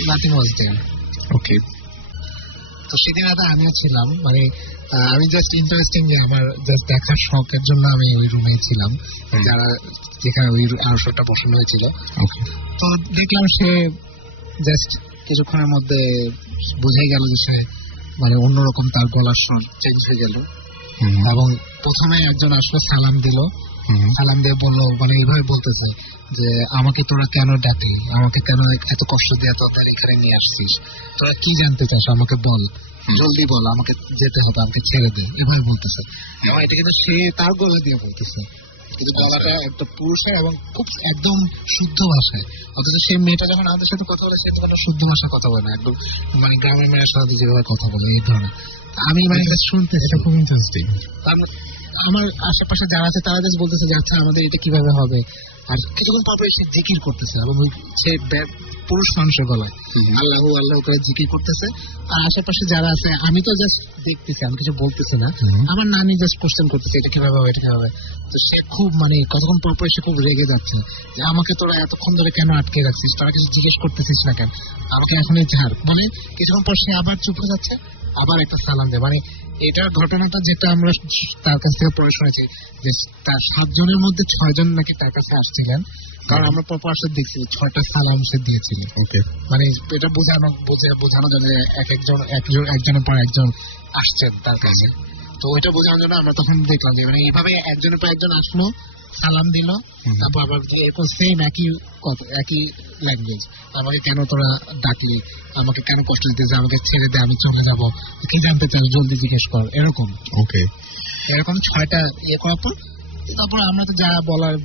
নাথিং ওয়াজ দেয়ার। ওকে, তো সেদিন আমিও ছিলাম, মানে আমি জাস্ট ইন্টারেস্টিং যে আমার জাস্ট দেখার শখের জন্য আমি ওই রুমে ছিলাম, যারা যেখানে ওই আসরটা বসানো হয়েছিল। তো দেখলাম সে জাস্ট কিছুক্ষণের মধ্যে বুঝে গেল যে সে মানে অন্যরকম, তার গলার স্বর চেঞ্জ হয়ে গেল। এবং প্রথমে একজন আসলে সালাম দিল, সালাম দিয়ে বললো, মানে এইভাবে বলতেছে যে আমাকে তোরা কেন ডাকে, আমাকে কেন এত কষ্ট দিয়ে তোদের এখানে নিয়ে আসছিস, তোরা কি জানতে চাস আমাকে বল, জলদি বল, আমাকে যেতে হবে, আমাকে ছেড়ে দে, এভাবে বলতেছে। এবং এটা কিন্তু সে তার গলা দিয়ে বলতেছে, কিন্তু গলাটা একটা পুরুষের এবং খুব একদম শুদ্ধ ভাষায়। অথচ সেই মেয়েটা যখন আমাদের সাথে কথা বলে, সে তো শুদ্ধ ভাষায় কথা বলে না, একদম মানে গ্রামের মেয়ের সাথে যেভাবে কথা বলে এই ধরনের। আমি মানে শুনতে, এটা খুব ইন্টারেস্টিং। আমার আশেপাশে যারা আছে তারা জাস্ট বলতেছে যে আচ্ছা আমাদের এটা কিভাবে হবে। আর কিছুক্ষণ পর সে জিকির করতেছে, এবং সে পুরুষ মানুষের গলায় আল্লাহু আল্লাহ করে জিকির করতেছে। আর আশেপাশে যারা আছে, আমি তো জাস্ট দেখতেছি, আমি কিছু বলতেছি না। আমার নানি জাস্ট কোশ্চেন করতেছে এটা কিভাবে হবে, এটা কিভাবে। তো সে খুব মানে কতক্ষণ পর সে খুব রেগে যাচ্ছে যে আমাকে তোরা এতক্ষণ ধরে কেন আটকে রাখছিস, তোরা কিছু জিজ্ঞেস করতেছিস না কেন, আমাকে এখনই ছাড়। মানে কিছুক্ষণ পর সে আবার চুপ হয়ে যাচ্ছে, আবার একটা সালাম দেয়। মানে এটার ঘটনাটা যেটা আমরা তার কাছ থেকে পড়ে শুনেছি, যে তার 7 জনের মধ্যে 6 জন নাকি তার কাছে আসছিলেন, কারণ আমরা পাশে দেখছি 6টা সালাম সে দিয়েছিলেন। মানে এটা বোঝানো যায় যে একজনের পর একজন আসছেন তার কাছে। তো ওইটা বোঝানোর জন্য আমরা তখন দেখলাম যে মানে এইভাবে একজনের পর একজন আসলো, সালাম দিল, তারপর আবার এরপর সেম একই ল্যাঙ্গুয়েজ, আমাকে কেন তোরা ডাকলি, আমাকে কেন কষ্ট দিতেছে, আমাকে ছেড়ে দে, আমি চলে যাবো, কি জানতে চাই জলদি জিজ্ঞেস কর, এরকম। ওকে, এরকম 6টা ইয়ে করার পর তারপর আমরা তো যা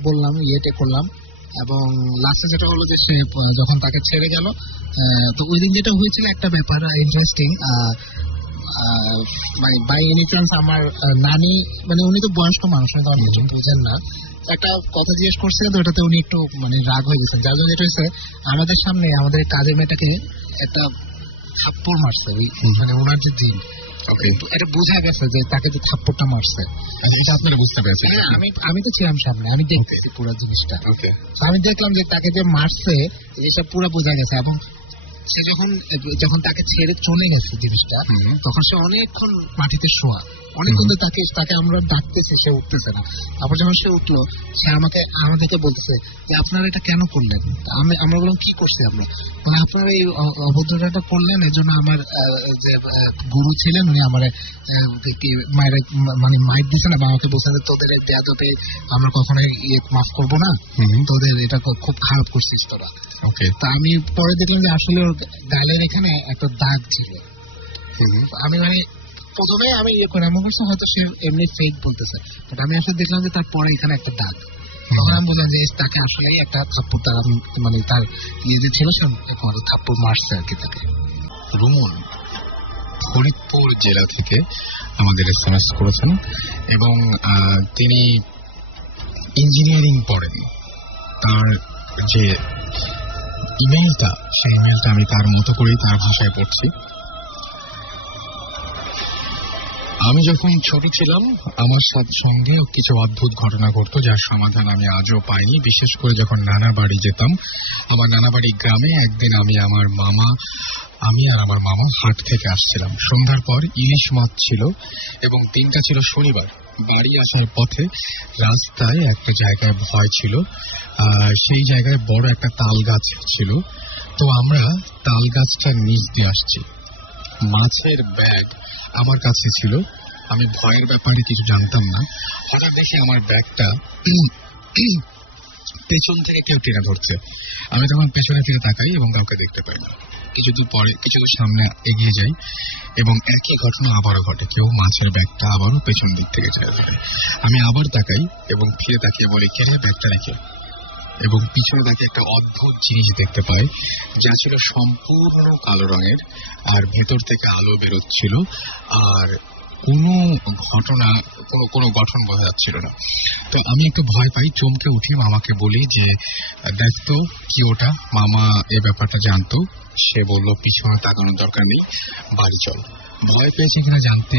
বললাম ইয়েটে করলাম, এবং লাস্টে যেটা হলো যে সে যখন তাকে ছেড়ে গেল, তো ওই দিন যেটা হয়েছিল একটা ব্যাপার ইন্টারেস্টিং, মানে বাই এনি চান্স আমার নানি, মানে উনি তো বয়স্ক মানুষ, উনি তো অনেক কিছু বুঝেন না, একটা কথা জিজ্ঞেস করছিলেন, তো ওটাতে উনি একটু মানে রাগ হয়ে গেছেন, যার জন্য যেটা হয়েছে আমাদের সামনে আমাদের কাজের মেয়েটাকে একটা থাপ্পড় মারছে, ওই মানে ওনার যে দিন এটা বোঝা গেছে যে তাকে যে থাপ্পড়টা মারছে। এটা আপনারা বুঝতে পেরেছেন? হ্যাঁ, আমি তো ছিলাম সামনে, আমি দেখতেছি পুরো জিনিসটা। আমি দেখলাম যে তাকে যে মারছে জিনিসটা পুরো বোঝা গেছে, এবং সে যখন তাকে ছেড়ে চলে গেছে জিনিসটা, তখন সে অনেকক্ষণ মাটিতে শোয়া, অনেকক্ষণ তাকে আমরা ডাকতেছি, সে উঠতেছে না। তারপর যখন সে উঠলো, সে আমাদেরকে বলতেছে যে আপনারা এটা কেন করলেন? আমরা বললাম কি করছি আমরা? মানে আপনারা এই অভদ্রতাটা করলেন, এর জন্য আমার যে গুরু ছিলেন উনি আমার মানে মাইক দিচ্ছে না, বা আমাকে বলছেন যে তোদের দেয়াতে আমরা কখনোই মাফ করবো না, তোদের এটা খুব খারাপ করছিস তোরা। তা আমি পরে দেখলাম যে আসলে ওর গালের এখানে একটা দাগ ছিল। আমি মানে প্রথমে আমি মনে করছি হয়তো সে এমনি ফেক বলতেছে, বাট আমি আসলে দেখলাম যে তার পরে এখানে একটা দাগ। তখন আমি বললাম যে তাকে আসলে একটা থাপ্পড়, তার মানে তার যে ছিল সে থাপ্পড় মারছে আর কি তাকে। রুমন ফরিদপুর জেলা থেকে আমাদের এসএমএস করেছেন, এবং তিনি ইঞ্জিনিয়ারিং পড়েন। তার যে ইমেইলটা, সেই ইমেইলটা আমি তার মতো করেই তার ভাষায় পড়ছি। আমি যখন ছোট ছিলাম আমার সঙ্গে কিছু অদ্ভুত ঘটনা ঘটতো, যার সমাধান আমি আজও পাইনি। বিশেষ করে যখন নানা বাড়ি যেতাম, আমার নানা বাড়ি গ্রামে, একদিন আমি আর আমার মামা হাট থেকে আসছিলাম। সন্ধ্যার পর ইলিশ মাছ ছিল এবং দিনটা ছিল শনিবার। বাড়ি আসার পথে রাস্তায় একটা জায়গায় ভয় ছিল, সেই জায়গায় বড় একটা তাল গাছ ছিল। তো আমরা তাল গাছটার নিচ দিয়ে আসছি, মাছের ব্যাগ আমার কাছে ছিল। আমি ভয়ের ব্যাপারে কিছু জানতাম না। হঠাৎ দেখি আমার ব্যাগটা পেছন থেকে কেউ টেনে ধরছে। আমি তখন পেছনে ফিরে তাকাই এবং কাউকে দেখতে পাই না। কিছু দূর সামনে এগিয়ে যাই এবং একই ঘটনা আবারও ঘটে। কেউ মাছের ব্যাগটা আবারও পেছন দিক থেকে ছেড়ে ধরে। আমি আবার তাকাই এবং ফিরে তাকিয়ে বলি, কে রে ব্যাগটা রেখে? এবং পিছনে তাকে একটা অদ্ভুত জিনিস দেখতে পাই, যা ছিল সম্পূর্ণ কালো রঙের, আর ভেতর থেকে আলো বেরোচ্ছিল, আর কোনো গঠন বোঝা যাচ্ছিল না। তো আমি একটু ভয় পাই, চমকে উঠি, মামাকে বলি যে দেখতো কি ওটা। মামা এ ব্যাপারটা জানতো। সে বলল পিছনে তাকানোর দরকার নেই, বাড়ি চল। ভয় পেয়েছে কিনা জানতে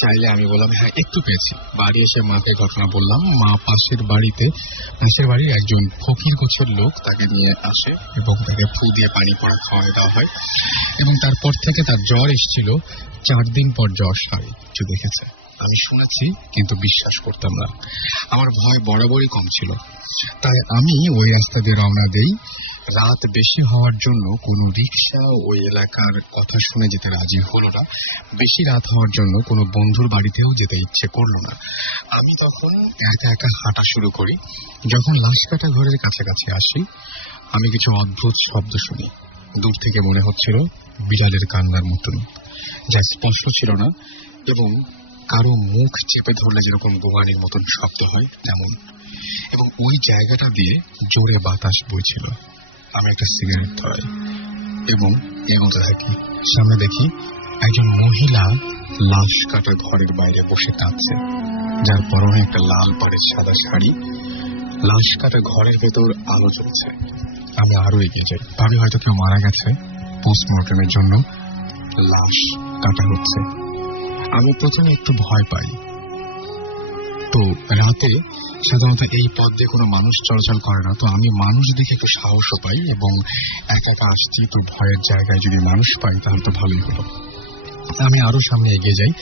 চাইলে আমি বললাম হ্যাঁ একটু পেয়েছি। বাড়ি এসে মাকে ঘটনা বললাম। মা পাশের বাড়ির একজন ফকির গোছের লোক তাকে নিয়ে আসে এবং তাকে ফু দিয়ে পানি পড়া খাওয়াই দেওয়া হয়, এবং তারপর থেকে তার জ্বর এসেছিল। 4 দিন পর জ্বর সারে কিছু দেখেছে। আমি শুনেছি কিন্তু বিশ্বাস করতাম না। আমার ভয় বরাবরই কম ছিল, তাই আমি ওই রাস্তা দিয়ে রওনা দেই। রাত বেশি হওয়ার জন্য কোনো রিক্সা ওই এলাকার কথা শুনে যেতে রাজি হলো না। বেশি রাত হওয়ার জন্য কোনো বন্ধুর বাড়িতেও যেতে ইচ্ছে করলো না। আমি তখন একা একা হাঁটা শুরু করি। যখন লাশ কাটা ঘরের কাছাকাছি আসি, আমি কিছু অদ্ভুত শব্দ শুনি। দূর থেকে মনে হচ্ছিল বিড়ালের কান্নার মতন, যা স্পষ্ট ছিল না, এবং কারো মুখ চেপে ধরলে যেরকম গোঙানির মতন শব্দ হয় তেমন। এবং ওই জায়গাটা দিয়ে জোরে বাতাস বইছিল। আমি একটা সিগারেট ধরাই এবং এগোতে থাকি। সামনে দেখি একজন মহিলা লাশ কাটা ঘরের বাইরে বসে কাঁদছে, যার পরনে একটা লাল পাড়ের সাদা শাড়ি। লাশ কাটা ঘরের ভেতর আলো জ্বলছে। আমি আরো এগিয়ে যাই, ভাবি হয়তো কেউ মারা গেছে, পোস্টমর্টমের জন্য লাশ কাটা হচ্ছে। আমি প্রথমে একটু ভয় পাই। তো রাতে সাধারণত এই পথ দিয়ে কোনো মানুষ চলাচল করে না, তো আমি মানুষ দেখে একটু সাহসও পাই এবং একা একা আসছি। তো ভয়ের জায়গায় যদি মানুষ পাই তাহলে তো ভালোই হলো। আমি আরো সামনে এগিয়ে যাই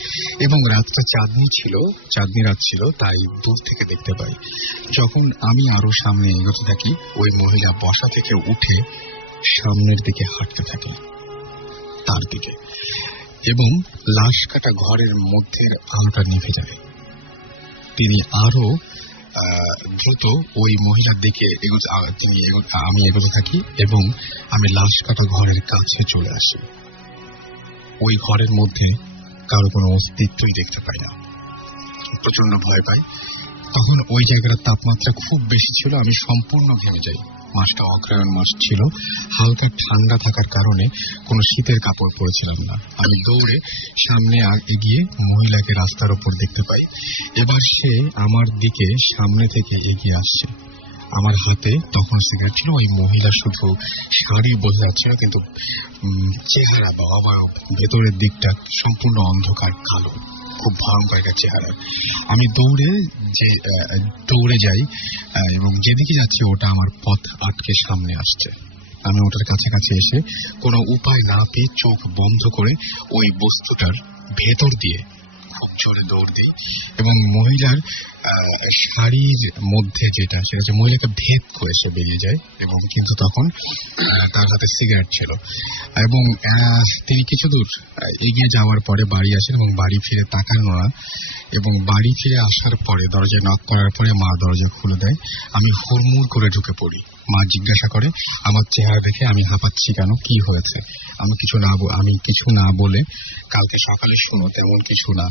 এবং রাতটা চাঁদনি রাত ছিল, তাই দূর থেকে দেখতে পাই। যখন আমি আরো সামনে এগোতে থাকি, ওই মহিলা বসা থেকে উঠে সামনের দিকে হাঁটতে থাকে, তার দিকে, এবং লাশ কাটা ঘরের মধ্যে আলোটা নিভে যায়। তিনি আরো দ্রুত ওই মহিলার দিকে আমি এগোতে থাকি এবং আমি লাশ কাটা ঘরের কাছে চলে আসি। ওই ঘরের মধ্যে কারো কোনো অস্তিত্বই দেখতে পাই না। প্রচন্ড ভয় পাই। তখন ওই জায়গাটার তাপমাত্রা খুব বেশি ছিল, আমি সম্পূর্ণ ঘেমে যাই। মাসটা অগ্রহায়ণ মাস ছিল, হালকা ঠান্ডা থাকার কারণে কোনো শীতের কাপড় পরেছিলাম না। আমি দৌড়ে সামনে এগিয়ে মহিলাকে রাস্তার ওপর দেখতে পাই। এবার সে আমার দিকে সামনে থেকে এগিয়ে আসছে। আমার হাতে তখন সিগারেট ছিল। ওই মহিলা শুধু শাড়ি বোঝা যাচ্ছিল, কিন্তু চেহারা বা অবয়ব ভেতরের দিকটা সম্পূর্ণ অন্ধকার কালো, খুব ভয়ঙ্কর একটা চেহারা। আমি দৌড়ে যাই এবং যেদিকে যাচ্ছি ওটা আমার পথ আটকে সামনে আসছে। আমি ওটার কাছাকাছি এসে কোনো উপায় না পেয়ে চোখ বন্ধ করে ওই বস্তুটার ভেতর দিয়ে খুব জোরে দৌড় দিই এবং মহিলার শাড়ির মধ্যে যেটা, সেটা হচ্ছে মহিলাকে ভেদ করে সে বেরিয়ে যায়। এবং কিন্তু তখন তার হাতে সিগারেট ছিল এবং তিনি কিছু দূর এগিয়ে যাওয়ার পরে বাড়ি আসেন এবং বাড়ি ফিরে তাকান না। এবং বাড়ি ফিরে আসার পরে দরজায় নক করার পরে মা দরজা খুলে দেয়। আমি হুড়মুড় করে ঢুকে পড়ি। মা জিজ্ঞাসা করে আমার চেহারা দেখে আমি হাঁপাচ্ছি কেন, কি হয়েছে। আমি কিছু না বলে, কালকে সকালে শোনো তেমন কিছু না,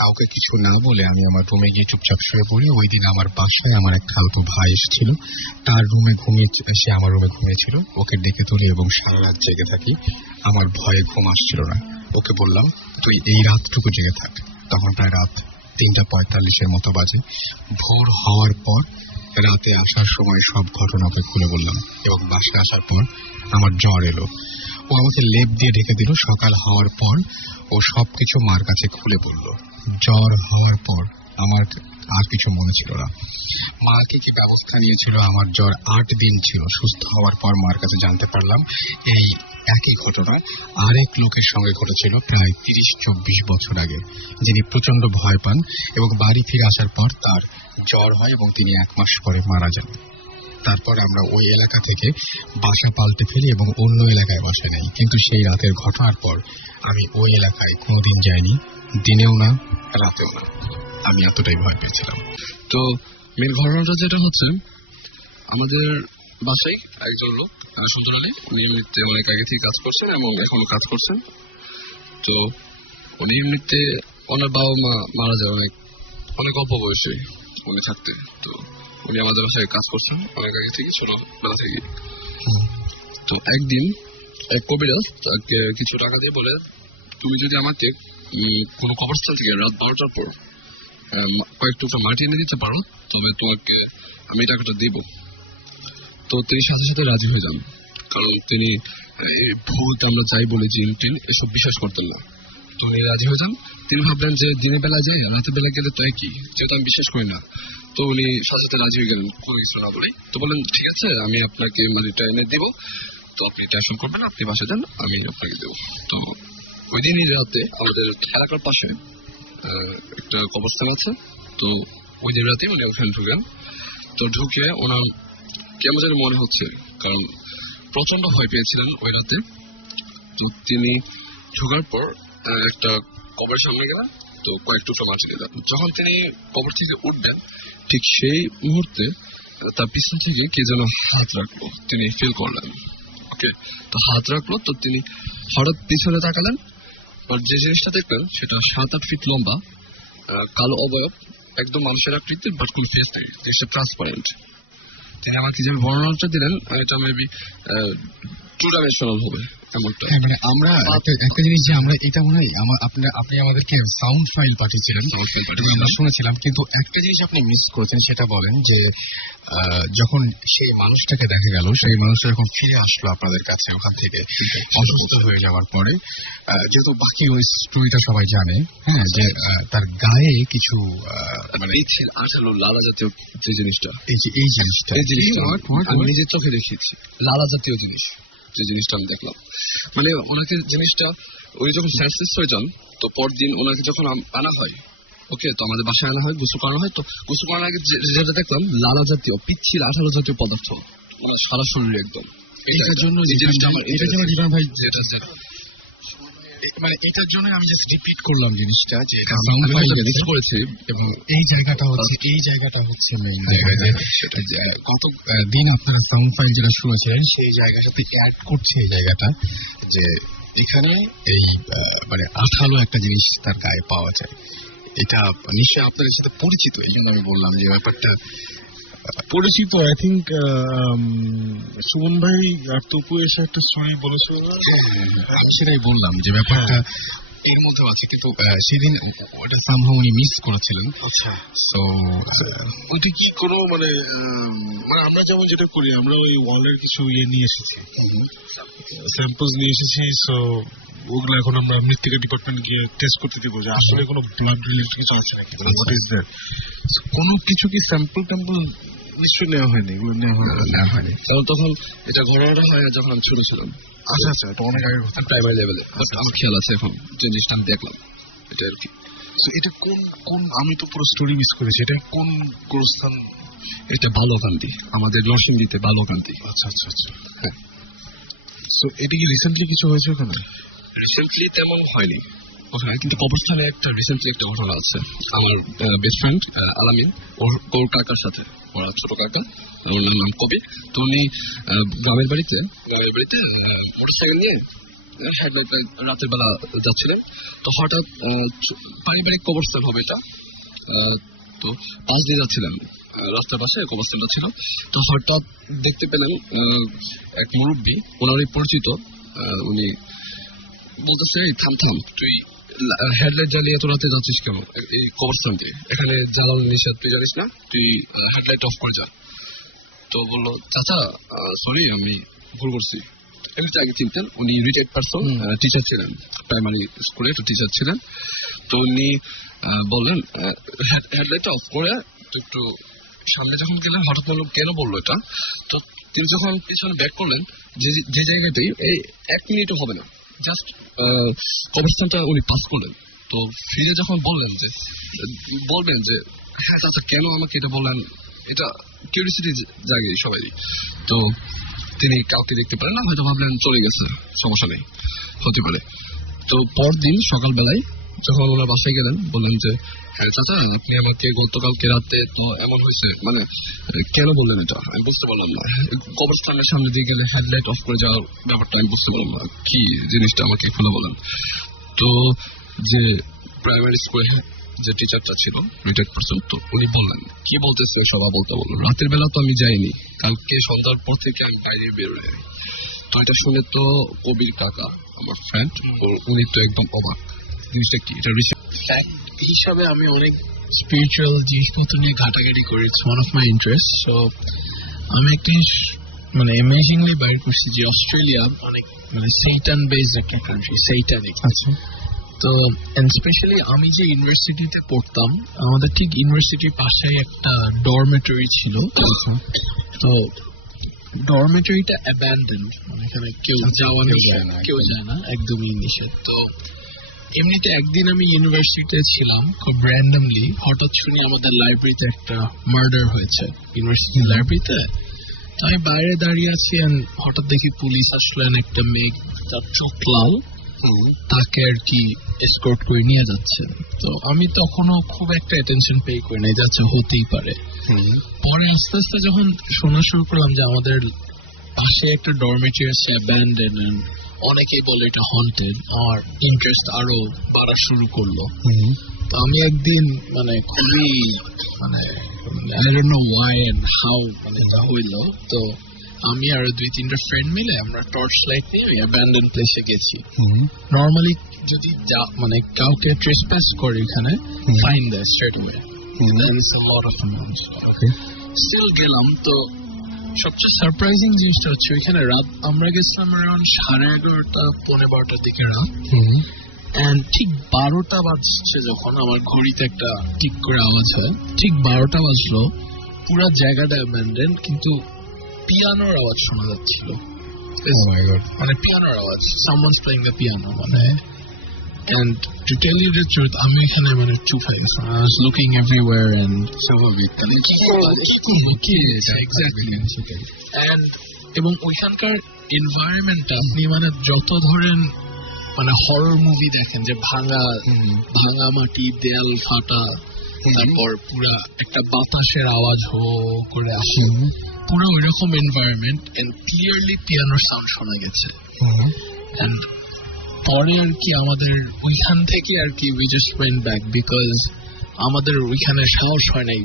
কাউকে কিছু না বলে আমি আমার রুমে গিয়ে চুপচাপ শুয়ে পড়ি। ওই দিন আমার বাসায় আমার এক খালাতো ভাই এসেছিল, তার রুমে সে আমার রুমে ঘুমিয়েছিল। ওকে ডেকে তুলি এবং সারা রাত জেগে থাকি। আমার ভয়ে ঘুম আসছিল না। ওকে বললাম তুই এই রাতটুকু জেগে থাক। তখন প্রায় রাত 3:45 মতো বাজে। ভোর হওয়ার পর রাতে আসার সময় সব ঘটনা ওকে খুলে বললাম এবং বাসায় আসার পর আমার জ্বর এলো। ও আমাকে লেপ দিয়ে ঢেকে দিল। সকাল হওয়ার পর ও সবকিছু মার কাছে খুলে বলল। জ্বর হওয়ার পর আমার আর কিছু মনে ছিল না। মা কি ব্যবস্থা নিয়েছিল। আমার জ্বর 8 দিন ছিল। সুস্থ হওয়ার পর মার কাছে জানতে পারলাম এই একই ঘটনা আরেক লোকের সঙ্গে ঘটেছিল প্রায় 30-24 বছর আগে, যিনি প্রচন্ড ভয় পান এবং বাড়ি ফিরে আসার পর তার জ্বর হয় এবং তিনি 1 মাস পরে মারা যান। তারপর আমরা ওই এলাকা থেকে বাসা পাল্টে ফেলি এবং অন্য এলাকায় বাসা নেই। কিন্তু সেই রাতের ঘটনার পর আমি ওই এলাকায় কোনোদিন যাইনি, দিনেও না রাতেও না। আমি এতটাই ভয় পেয়েছিলাম। তো মেন ঘটনাটা যেটা হচ্ছে, আমাদের বাসায় একজন লোক সুন্দর আলী, উনি এমনিতে অনেক আগে থেকে কাজ করছেন এবং এখনো কাজ করছেন। তো উনি এমনিতে ওনার বাবা মা মারা যায় অনেক অল্প বয়সে উনি থাকতে। তো উনি আমাদের বাসায় কাজ করছেন অনেক আগে থেকে, ছোটবেলা থেকে। তো একদিন এক কবিরাজ তাকে কিছু টাকা দিয়ে বলে, তুমি যদি আমাকে কোনো কবরস্থান থেকে রাত 12টার পর কয়েক টুকরা মাটি এনে দিতে পারো, তবে তোমাকে আমি টাকাটা দিব। তো তিনি সাথে সাথে রাজি হয়ে যান, কারণ তিনি ভূত আমরা যাই বলে জিন টিন এসব বিশ্বাস করতেন না। তো উনি রাজি হয়ে যান। তিনি ভাবলেন যে দিনের বেলা যায়, রাতের বেলা গেলে তো একই, যেহেতু আমি বিশ্বাস করি না। তো উনি সাথে সাথে রাজি হয়ে গেলেন কোনো কিছু না বলেই। তো বললেন ঠিক আছে, আমি আপনাকে মাটিটা এনে দিব, তো আপনি টেনশন করবেন না, আপনি বাসে যান, আমি আপনাকে দেবো। তো ওই দিনই রাতে আমাদের এলাকার পাশে একটা কবরস্থান আছে। তো ওই দিন রাতে উনি ওখানে ঢুকেন। তো ঢুকে ওনার কেমন যেন মনে হচ্ছে, কারণ প্রচন্ড ভয় পেয়েছিলেন ওই রাতে। তো তিনি ঢোকার পর একটা কবরের সামনে গেলেন, তো কয়েক টুকরো মাটি দিলেন। যখন তিনি কবর থেকে উঠবেন, ঠিক সেই মুহূর্তে তার পিছন থেকে কে যেন হাত রাখলো, তিনি ফিল করলেন। ওকে, তো হাত রাখলো, তো তিনি হঠাৎ পিছনে তাকালেন। আর যে জিনিসটা দেখলেন সেটা 7-8 ফিট লম্বা, কালো অবয়ব, একদম মানুষের আকৃতির, বাট কোনো ফেস নেই, জিনিসটা ট্রান্সপারেন্ট। তিনি আমাকে যে বর্ণনাটা দিলেন, এটা মেবি 2 ডাইমেনশনাল হবে এমনটা। হ্যাঁ, মানে আমরা একটা জিনিস যে আমরা এটা মনে হয় আপনি আমাদেরকে সাউন্ড ফাইল পাঠিয়েছিলেন, আমরা শুনেছিলাম, কিন্তু একটা জিনিস আপনি মিস করেছেন। সেটা বলেন যে যখন সেই মানুষটাকে দেখা গেল, সেই মানুষটা যখন ফিরে আসলো আপনাদের কাছে ওখান থেকে অসুস্থ হয়ে যাওয়ার পরে, যেহেতু বাকি ওই স্টোরিটা সবাই জানে, হ্যাঁ, যে তার গায়ে কিছু মানে আঠালো লালা জাতীয় যে জিনিসটা, এই জিনিসটা আমি নিজের চোখে দেখেছি। লালা জাতীয় জিনিস, যে জিনিসটা আমি দেখলাম, মানে ওনাকে জিনিসটা, উনি যখন সেন্সলেস হয়ে যান, তো পরদিন ওনাকে যখন আনা হয়, ওকে, তো আমাদের বাসায় আনা হয়, গোসল করানো হয়। তো গোসল করানোর আগে যেটা দেখলাম, লালা জাতীয় পিচ্ছিল আঠালো জাতীয় পদার্থ ওনার সারা শরীরে একদম। এটার জন্য ভাই যেটা মানে এটার জন্য আমি জাস্ট রিপিট করলাম জিনিসটা, যে এটা সাউন্ড ফাইল মিস করেছি। এবং এই জায়গাটা হচ্ছে মেইন জায়গা, যে কত দিন আপনারা সাউন্ড ফাইল যেটা শুনেছিলেন সেই জায়গাটাতে অ্যাড করছে এই জায়গাটা, যে এখানে এই মানে আঠালো একটা জিনিস তার গায়ে পাওয়া যায়। এটা নিশ্চয়ই আপনাদের সাথে পরিচিত, এই জন্য আমি বললাম যে ব্যাপারটা পরিচিত। আই থিঙ্ক সুমন ভাই আর তপু এসে একটা স্টোরি বলেছিল না? আমি সেটাই বললাম যে ব্যাপারটা এর মধ্যেও আছে, কিন্তু সেদিন ওটা সামহাও উনি মিস করেছিলেন। আচ্ছা, সো ওইটা কি কোনো মানে আমরা যেমন যেটা করি, আমরা ওই ওয়ালের কিছু নিয়ে এসেছি, স্যাম্পলস নিয়ে এসেছি। সো ওগুলো এখন আমরা মৃত্তিকা ডিপার্টমেন্ট গিয়ে টেস্ট করতে দিব যে আসলে কোনো ব্লাড রিলেটেড কিছু আছে নাকি, হোয়াট ইজ দ্যাট। কোনো কিছু কি স্যাম্পল ট্যাম্পল নিশ্চয়ই নেওয়া হয়নি, এগুলো নেওয়া হয়নি। কারণ তখন এটা ঘটনাটা হয় যখন আমি ছোট ছিলাম। আচ্ছা আচ্ছা, এটা অনেক আগে কথা, প্রাইমারি লেভেলে। আমার খেয়াল আছে এখন যে জিনিসটা আমি দেখলাম, এটা আর কি। এটা কোন আমি তো পুরো স্টোরি মিস করেছি, এটা কোন গোরস্থান? এটা বালুকান্দি, আমাদের নরসিংদীতে বালুকান্দি। আচ্ছা আচ্ছা আচ্ছা, হ্যাঁ। সো এটা কি রিসেন্টলি কিছু হয়েছে ওখানে? রিসেন্টলি তেমন হয়নি ওখানে, কিন্তু কবরস্থানে একটা রিসেন্টলি একটা ঘটনা আছে। আমার বেস্ট ফ্রেন্ড আলামিন, ওর কাকার সাথে, ওরা ছোট কাকা, ওর নাম কবি। তো উনি গ্রামের বাড়িতে মোটরসাইকেল নিয়ে হেডলাইট রাতের বেলা যাচ্ছিলেন। তো হঠাৎ পারিবারিক কবরস্থান হবে এটা, তো পাশ দিয়ে যাচ্ছিলেন, রাস্তার পাশে কবরস্থানটা ছিল। তো হঠাৎ দেখতে পেলেন এক মুরব্বী, ওনারই পরিচিত, উনি বলতেছে, থাম থাম, তুই হেডলাইট জ্বালিয়ে এত রাতে যাচ্ছিস কেন এই কবরস্থান দিয়ে? এখানে জ্বালানো নিষেধ, তুই জানিস না? তুই হেডলাইট অফ করে যা। তো বললো, চাচা সরি, আমি ভুল করছি। এমনিতে আগে চিনতেন, উনি রিটায়ার্ড পারসন, টিচার ছিলেন, প্রাইমারি স্কুলে একটা টিচার ছিলেন। তো উনি বললেন হেডলাইটটা অফ করে একটু সামনে যখন গেলেন, হঠাৎ বললো কেন বললো এটা। তো তিনি যখন পিছনে ব্যাক করলেন, যে জায়গাটাই এই 1 মিনিটও হবে না, জাস্ট কবরস্থানটা উনি পাস করলেন। তো ফিরে যখন বলবেন যে হ্যাঁ চাচা কেন আমাকে এটা বললেন, এটা কিউরিয়াসিটি জাগে সবাই। তো তিনি কাউকে দেখতে পারেন না, হয়তো ভাবলেন চলে গেছে, সমস্যা নেই, হতে পারে। তো পরদিন সকালবেলায় যখন ওনার বাসায় গেলেন, বললেন যে হ্যাঁ চাচা আপনি আমাকে গতকালকে রাতে তো এমন হয়েছে, মানে কেন বললেন এটা আমি বুঝতে পারলাম না। কবরস্থানের সামনে দিয়ে গেলে হেডলাইট অফ করে যাওয়ার ব্যাপারটা আমি বুঝতে পারলাম না, কি জিনিসটা আমাকে খুলে বলেন। তো যে প্রাইমারি স্কুলে যে টিচারটা ছিল রিটায়ার্ড পারসন, তো উনি বললেন কি বলতেছে সবাই বলতে বললো, রাতের বেলা তো আমি যাইনি, কালকে সন্ধ্যার পর থেকে আমি বাইরে বেরোই। তো এটা শুনে তো কবির কাকা, আমার ফ্রেন্ড, উনি তো একদম অবাক, জিনিসটা কি এটা ফ্যাক্ট হিসাবে আমি অনেক স্পিরিচুয়াল জিনিসপত্র নিয়ে ঘাটাঘাটি করি, it's one of my interest. So আমি একটা মানে অ্যামেজিংলি বাইর করছি যে অস্ট্রেলিয়া অনেক মানে সেইটান বেসড একটা কান্ট্রি, সেইটানিক। আচ্ছা, তো স্পেশালি আমি যে ইউনিভার্সিটিতে পড়তাম, আমাদের ঠিক ইউনিভার্সিটির পাশেই একটা ডরমেটরি ছিল। তো ডরমেটরিটা অ্যাবান্ডেন্ড, মানে এখানে কেউ যাওয়া কেউ যায় না, একদমই নিষেধ। তো এমনিতে একদিন আমি ইউনিভার্সিটিতে ছিলাম, খুব র্যান্ডমলি হঠাৎ শুনি আমাদের লাইব্রেরিতে একটা মার্ডার হয়েছে, ইউনিভার্সিটি লাইব্রেরিতে। তো আমি বাইরে দাঁড়িয়ে আছি, হঠাৎ দেখি পুলিশ আসলেন, একটা মেয়ে, তার চোখ লাল, তাকে আর কি এসকর্ট করে নিয়ে যাচ্ছে। তো আমি তখনও খুব একটা অ্যাটেনশন পে করি নাই, যাচ্ছে হতেই পারে। পরে আস্তে আস্তে যখন শোনা শুরু করলাম যে আমাদের পাশে একটা ডরমেটরি আছে অ্যাবান্ডেন্ড, অনেকেই বলে এটা হন্টেড, আমার ইন্টারেস্ট আরো বাড়া শুরু করলো। তো আমি একদিন মানে খুবই মানে I don't know why and how মানে এটা হইলো। তো আমি আর 2-3টা ফ্রেন্ড মিলে আমরা টর্চ লাইট নিয়ে ওই অ্যাবান্ডেন্ড প্লেসে গেছি। নর্মালি যদি মানে কাউকে ট্রেসপাস করে এখানে ফাইন দেয় স্ট্রেট ওয়ে, স্টিল গেলাম। তো সবচেয়ে সারপ্রাইজিং জিনিসটা হচ্ছে ওইখানে রাত আমরা গেছিলাম অ্যারাউন্ড 11:30 পৌনে 12টার দিকে রাত, এন্ড ঠিক 12টা বাজছে যখন আমার ঘড়িতে একটা টিক করে আওয়াজ হয়, ঠিক 12টা বাজলো, পুরো জায়গাটা অ্যাবান্ডেন্ড, কিন্তু পিয়ানোর আওয়াজ শোনা যাচ্ছিল। মানে পিয়ানোর আওয়াজ, সামওয়ানস প্লেইং দ্য পিয়ানো, মানে and to tell you the truth আমি এখানে মানে চুপ হয়ে গেছিলাম। I was looking everywhere and স্বাভাবিক, exactly, and এবং ওইখানকার এনভায়রনমেন্টটা আপনি মানে যত ধরেন মানে হরর মুভি দেখেন যে ভাঙা মাটি, দেয়াল ফাটা, তারপর পুরা একটা বাতাসের আওয়াজ হো করে আসে, পুরো ওইরকম এনভায়রনমেন্ট, এন্ড ক্লিয়ারলি পিয়ানোর সাউন্ড শোনা গেছে। এন্ড পরে আর কি আমাদের ওইখান থেকে আর কি we just went back because আমাদের ওইখানে সাহস হয় নাই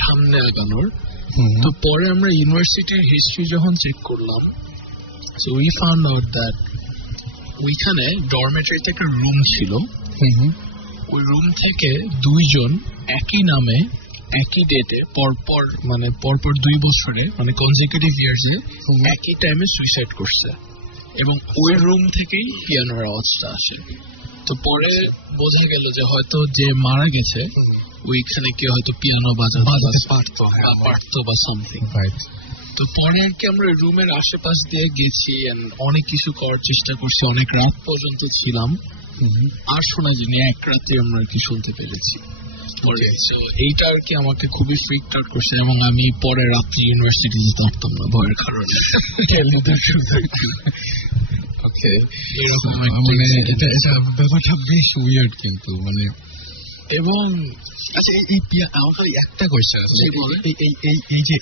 সামনে আগানোর। তো পরে আমরা ইউনিভার্সিটির হিস্ট্রি যখন চেক করলাম, so we found out that ওইখানে ডরমেটরিতে একটা রুম ছিল। ওই রুম থেকে 2 জন একই নামে একই ডেটে পরপর 2 বছরে কনজিকিউটিভ ইয়ার্সে একই টাইমে সুইসাইড করছে, এবং ওই রুম থেকেই পিয়ানোর আওয়াজটা আসে। তো পরে বোঝা গেল যে হয়তো যে মারা গেছে ওইখানে কেউ হয়তো পিয়ানো বাজাতে পারতো বা সামথিং। তো পরে আর কি আমরা রুমের আশেপাশ দিয়ে গেছি, অনেক কিছু করার চেষ্টা করছি, অনেক রাত পর্যন্ত ছিলাম, আর শোনা যায়নি। এক রাতে আমরা আর কি শুনতে পেরেছি। এইটা আর কি আমাকে খুবই ফ্রিক আউট করছে, এবং আমি পরে রাত্রি ইউনিভার্সিটি যেতে পারতাম না ভয়ের কারণে। ওকে, এরকম এটা ব্যাপারটা বেশ উইয়ার্ড কিন্তু এবং আচ্ছা আমার খালি একটা কোয়েশ্চেন আছে,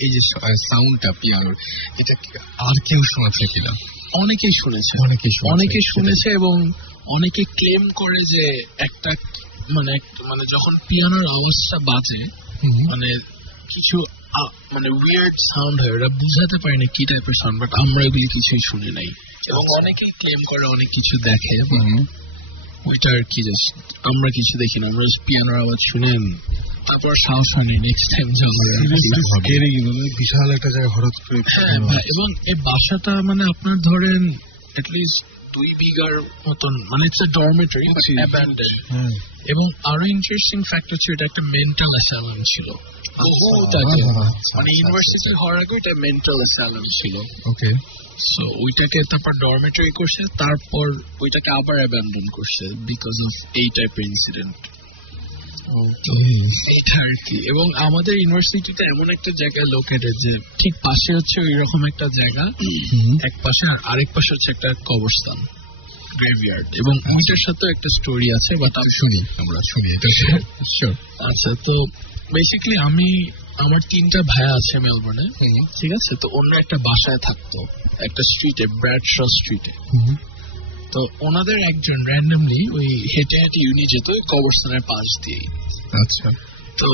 এই যে সাউন্ডটা পিয়ানোর, এটা আর কেউ শোনাচ্ছে কিনা? অনেকেই শুনেছে এবং অনেকে ক্লেম করে যে একটা যখন পিয়ানোর আওয়াজটা বাজে কিছু উইয়ার্ড সাউন্ড হয়, ওরা বুঝাতে পারে না কি টাইপের সাউন্ড, বাট আমরা এগুলি কিছুই শুনি নাই। এবং অনেকেই ক্লেম করে অনেক কিছু দেখে, ওইটা আর কি আমরা কিছু দেখি না, আমরা পিয়ানোর আওয়াজ শুনেন তারপর সাহস হয়নি নেক্সট টাইম যাওয়ার। বিশাল একটা জায়গা হঠাৎ করে। হ্যাঁ, এবং এই বাসাটা আপনার ধরেন এটলিস্ট 2 বিঘার মতন, ইটস আ ডরমেটরি অ্যাবান্ডেন্ড। এবং আরো ইন্টারেস্টিং ফ্যাক্টর ছিল এটা একটা মেন্টাল অ্যাসাইলাম ছিল। ইউনিভার্সিটি হওয়ার আগে এটা মেন্টাল অ্যাসাইলাম ছিল। ওকে, সো ওইটাকে তারপর ডরমেটরি করছে, তারপর ওইটাকে আবার অ্যাবান্ডন করছে বিকজ অফ এই টাইপের ইনসিডেন্ট। এইটা আর কি। এবং আমাদের ইউনিভার্সিটিতে এমন একটা জায়গায় লোকেটেড যে ঠিক পাশে হচ্ছে ওই রকম একটা জায়গা, এক পাশে, আর আরেক পাশে হচ্ছে একটা কবরস্থান, গ্রেভইয়ার্ড। এবং ওইটার সাথে একটা স্টোরি আছে, বাট আমরা শুনি এটা। আচ্ছা, তো বেসিক্যালি আমার 3টা ভাইয়া আছে মেলবোর্নে, ঠিক আছে? তো অন্য একটা বাসায় থাকতো একটা স্ট্রিটে, ব্র্যাডশ স্ট্রিটে। তো ওনাদের একজন র্যান্ডমলি ওই হেঁটে হেঁটে ইউনি যেত ওই কবরস্থানের পাশ দিয়ে। আচ্ছা, তো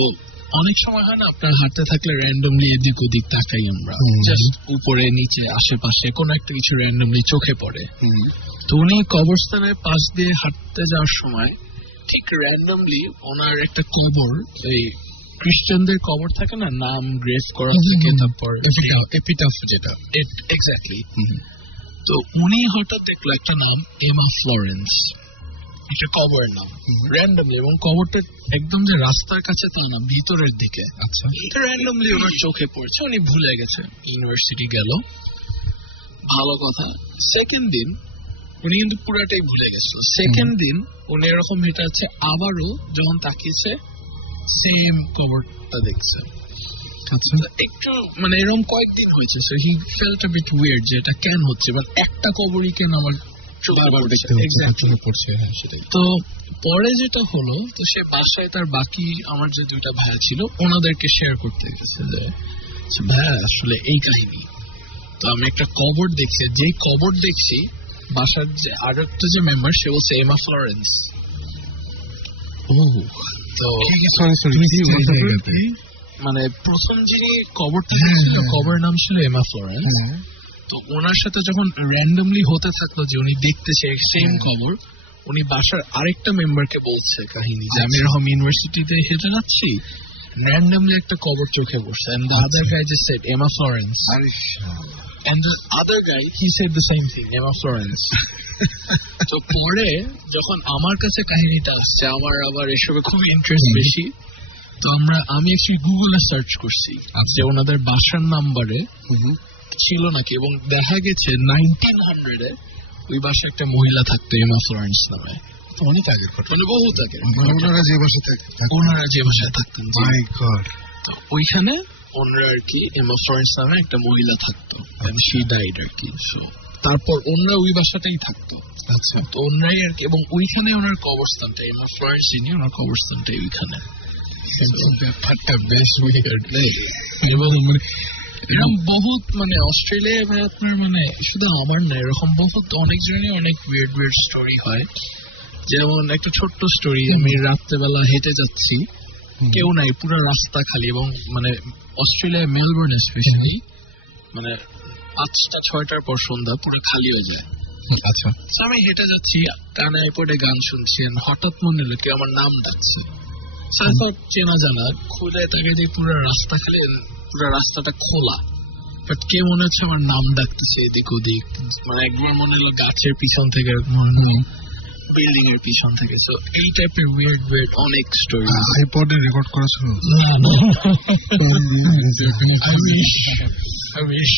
অনেক সময় হয় না আপনার হাঁটতে থাকলে র্যান্ডমলি এদিক ওদিক তাকাই আমরা, জাস্ট উপরে নিচে আশেপাশে কোনো একটা কিছু র্যান্ডমলি চোখে পড়ে। তো উনি কবরস্থানের পাশ দিয়ে হাঁটতে যাওয়ার সময় ঠিক র্যান্ডমলি ওনার একটা কবর, এই খ্রিস্টানদের কবর থাকে না, নাম গ্রেভ করা থাকে, তারপর এপিটাফ যেটা, এক্স্যাক্টলি। তো উনি হঠাৎ দেখলো একটা নাম, এমা ফ্লোরেন্স, এটা কবরের নাম র্যান্ডমলি, এবং কবরটা একদম যে রাস্তার কাছে তা না, ভিতরের দিকে। আচ্ছা, এটা র্যান্ডমলি ওনার চোখে পড়ছে, উনি ভুলে গেছে, ইউনিভার্সিটি গেল, ভালো কথা। সেকেন্ড দিন উনি কিন্তু পুরাটাই ভুলে গেছিল। সেকেন্ড দিন উনি এরকম হেঁটে আছে, আবারও যখন তাকিয়েছে সেম কবরটা দেখছে। একটু এরকম কয়েকদিন হয়েছে, so he felt a bit weird যে এটা কেন হচ্ছে, বাট একটা কবরই কেন আমার বারবার দেখতে পড়ছে। হ্যাঁ, সেটাই। তো পরে যেটা হলো, তো সে বাসায় তার বাকি আমার যে 2টা ভাইয়া ছিল ওনাদেরকে শেয়ার করতে গেছে যে ভাইয়া আসলে এই কাহিনী। তো আমি একটা কবর দেখছি, যেই কবর দেখছি বাসার যে আর একটা যে মেম্বার, সে বলছে এমা ফ্লোরেন্স। তো প্রথম যিনি কবরটা ছিল, কবরের নাম ছিল এমা ফ্লোরেন্স। তো ওনার সাথে যখন র্যান্ডমলি হতে থাকলো যে উনি দেখতেছে সেম কবর, উনি বাসার আরেকটা মেম্বারকে বলছে কাহিনী যে আমি এরকম ইউনিভার্সিটিতে হেঁটে যাচ্ছি, র্যান্ডমলি একটা কবর চোখে পড়ছে, and the other guy just said Emma Florence, and the other guy he said the same thing, Emma Florence. তো পরে যখন আমার কাছে কাহিনীটা আসছে, আমার আবার এসবে খুব ইন্টারেস্ট বেশি, তো আমি অ্যাকচুয়ালি গুগলে সার্চ করছি যে ওনাদের বাসার নাম্বারে ছিল নাকি, এবং দেখা গেছে 1900-এ ওই বাসায় একটা মহিলা থাকতো এমা ফ্লোরেন্স নামে। অনেক আগের ঘটনা, বহুত আগে, ওনারা যে বাসায় থাকতেন, মাই গড। তো ওইখানে ওনারা আর কি এমা ফ্লোরেন্স নামে একটা মহিলা থাকতো, শি ডাইড আর কি। সো তারপর ওনারা ওই বাসাটাই থাকতো। আচ্ছা, তো ওনারাই আর কি, এবং ওইখানে ওনার কবরস্থানটা, এমা ফ্লোরেন্স যিনি, ওনার কবরস্থানটাই ওইখানে। ব্যাপারটা বেশ উইয়ার্ড। এবং এরকম বহুত অস্ট্রেলিয়ায় আপনার শুধু আমার না, এরকম বহুত অনেকজনই অনেক উইয়ার্ড স্টোরি হয়। যেমন একটা ছোট্ট স্টোরি, আমি রাত্রেবেলা হেঁটে যাচ্ছি, কেউ নাই, পুরো রাস্তা খালি। এবং মানে অস্ট্রেলিয়া মেলবোর্ন স্পেশালি মানে 5টা-6টার পর সন্ধ্যা পুরো খালি হয়ে যায়। আচ্ছা, So আমি হেঁটে যাচ্ছি, কানে পড়ে গান শুনছি, and হঠাৎ মনে হলো কি আমার নাম ডাকছে। So I thought চেনা জানা, খুলে তাকে যে পুরো রাস্তা খালি, পুরো রাস্তাটা খোলা, বাট কে মনে হচ্ছে আমার নাম ডাকতেছে এদিক ওদিক। মানে একবার মনে হলো গাছের পিছন থেকে, বিল্ডিং এর পিছন থেকে। So এই টাইপের উইয়ার্ড উইয়ার্ড অনেক স্টোরি। আইপডে রেকর্ড করা ছিল? না, I wish.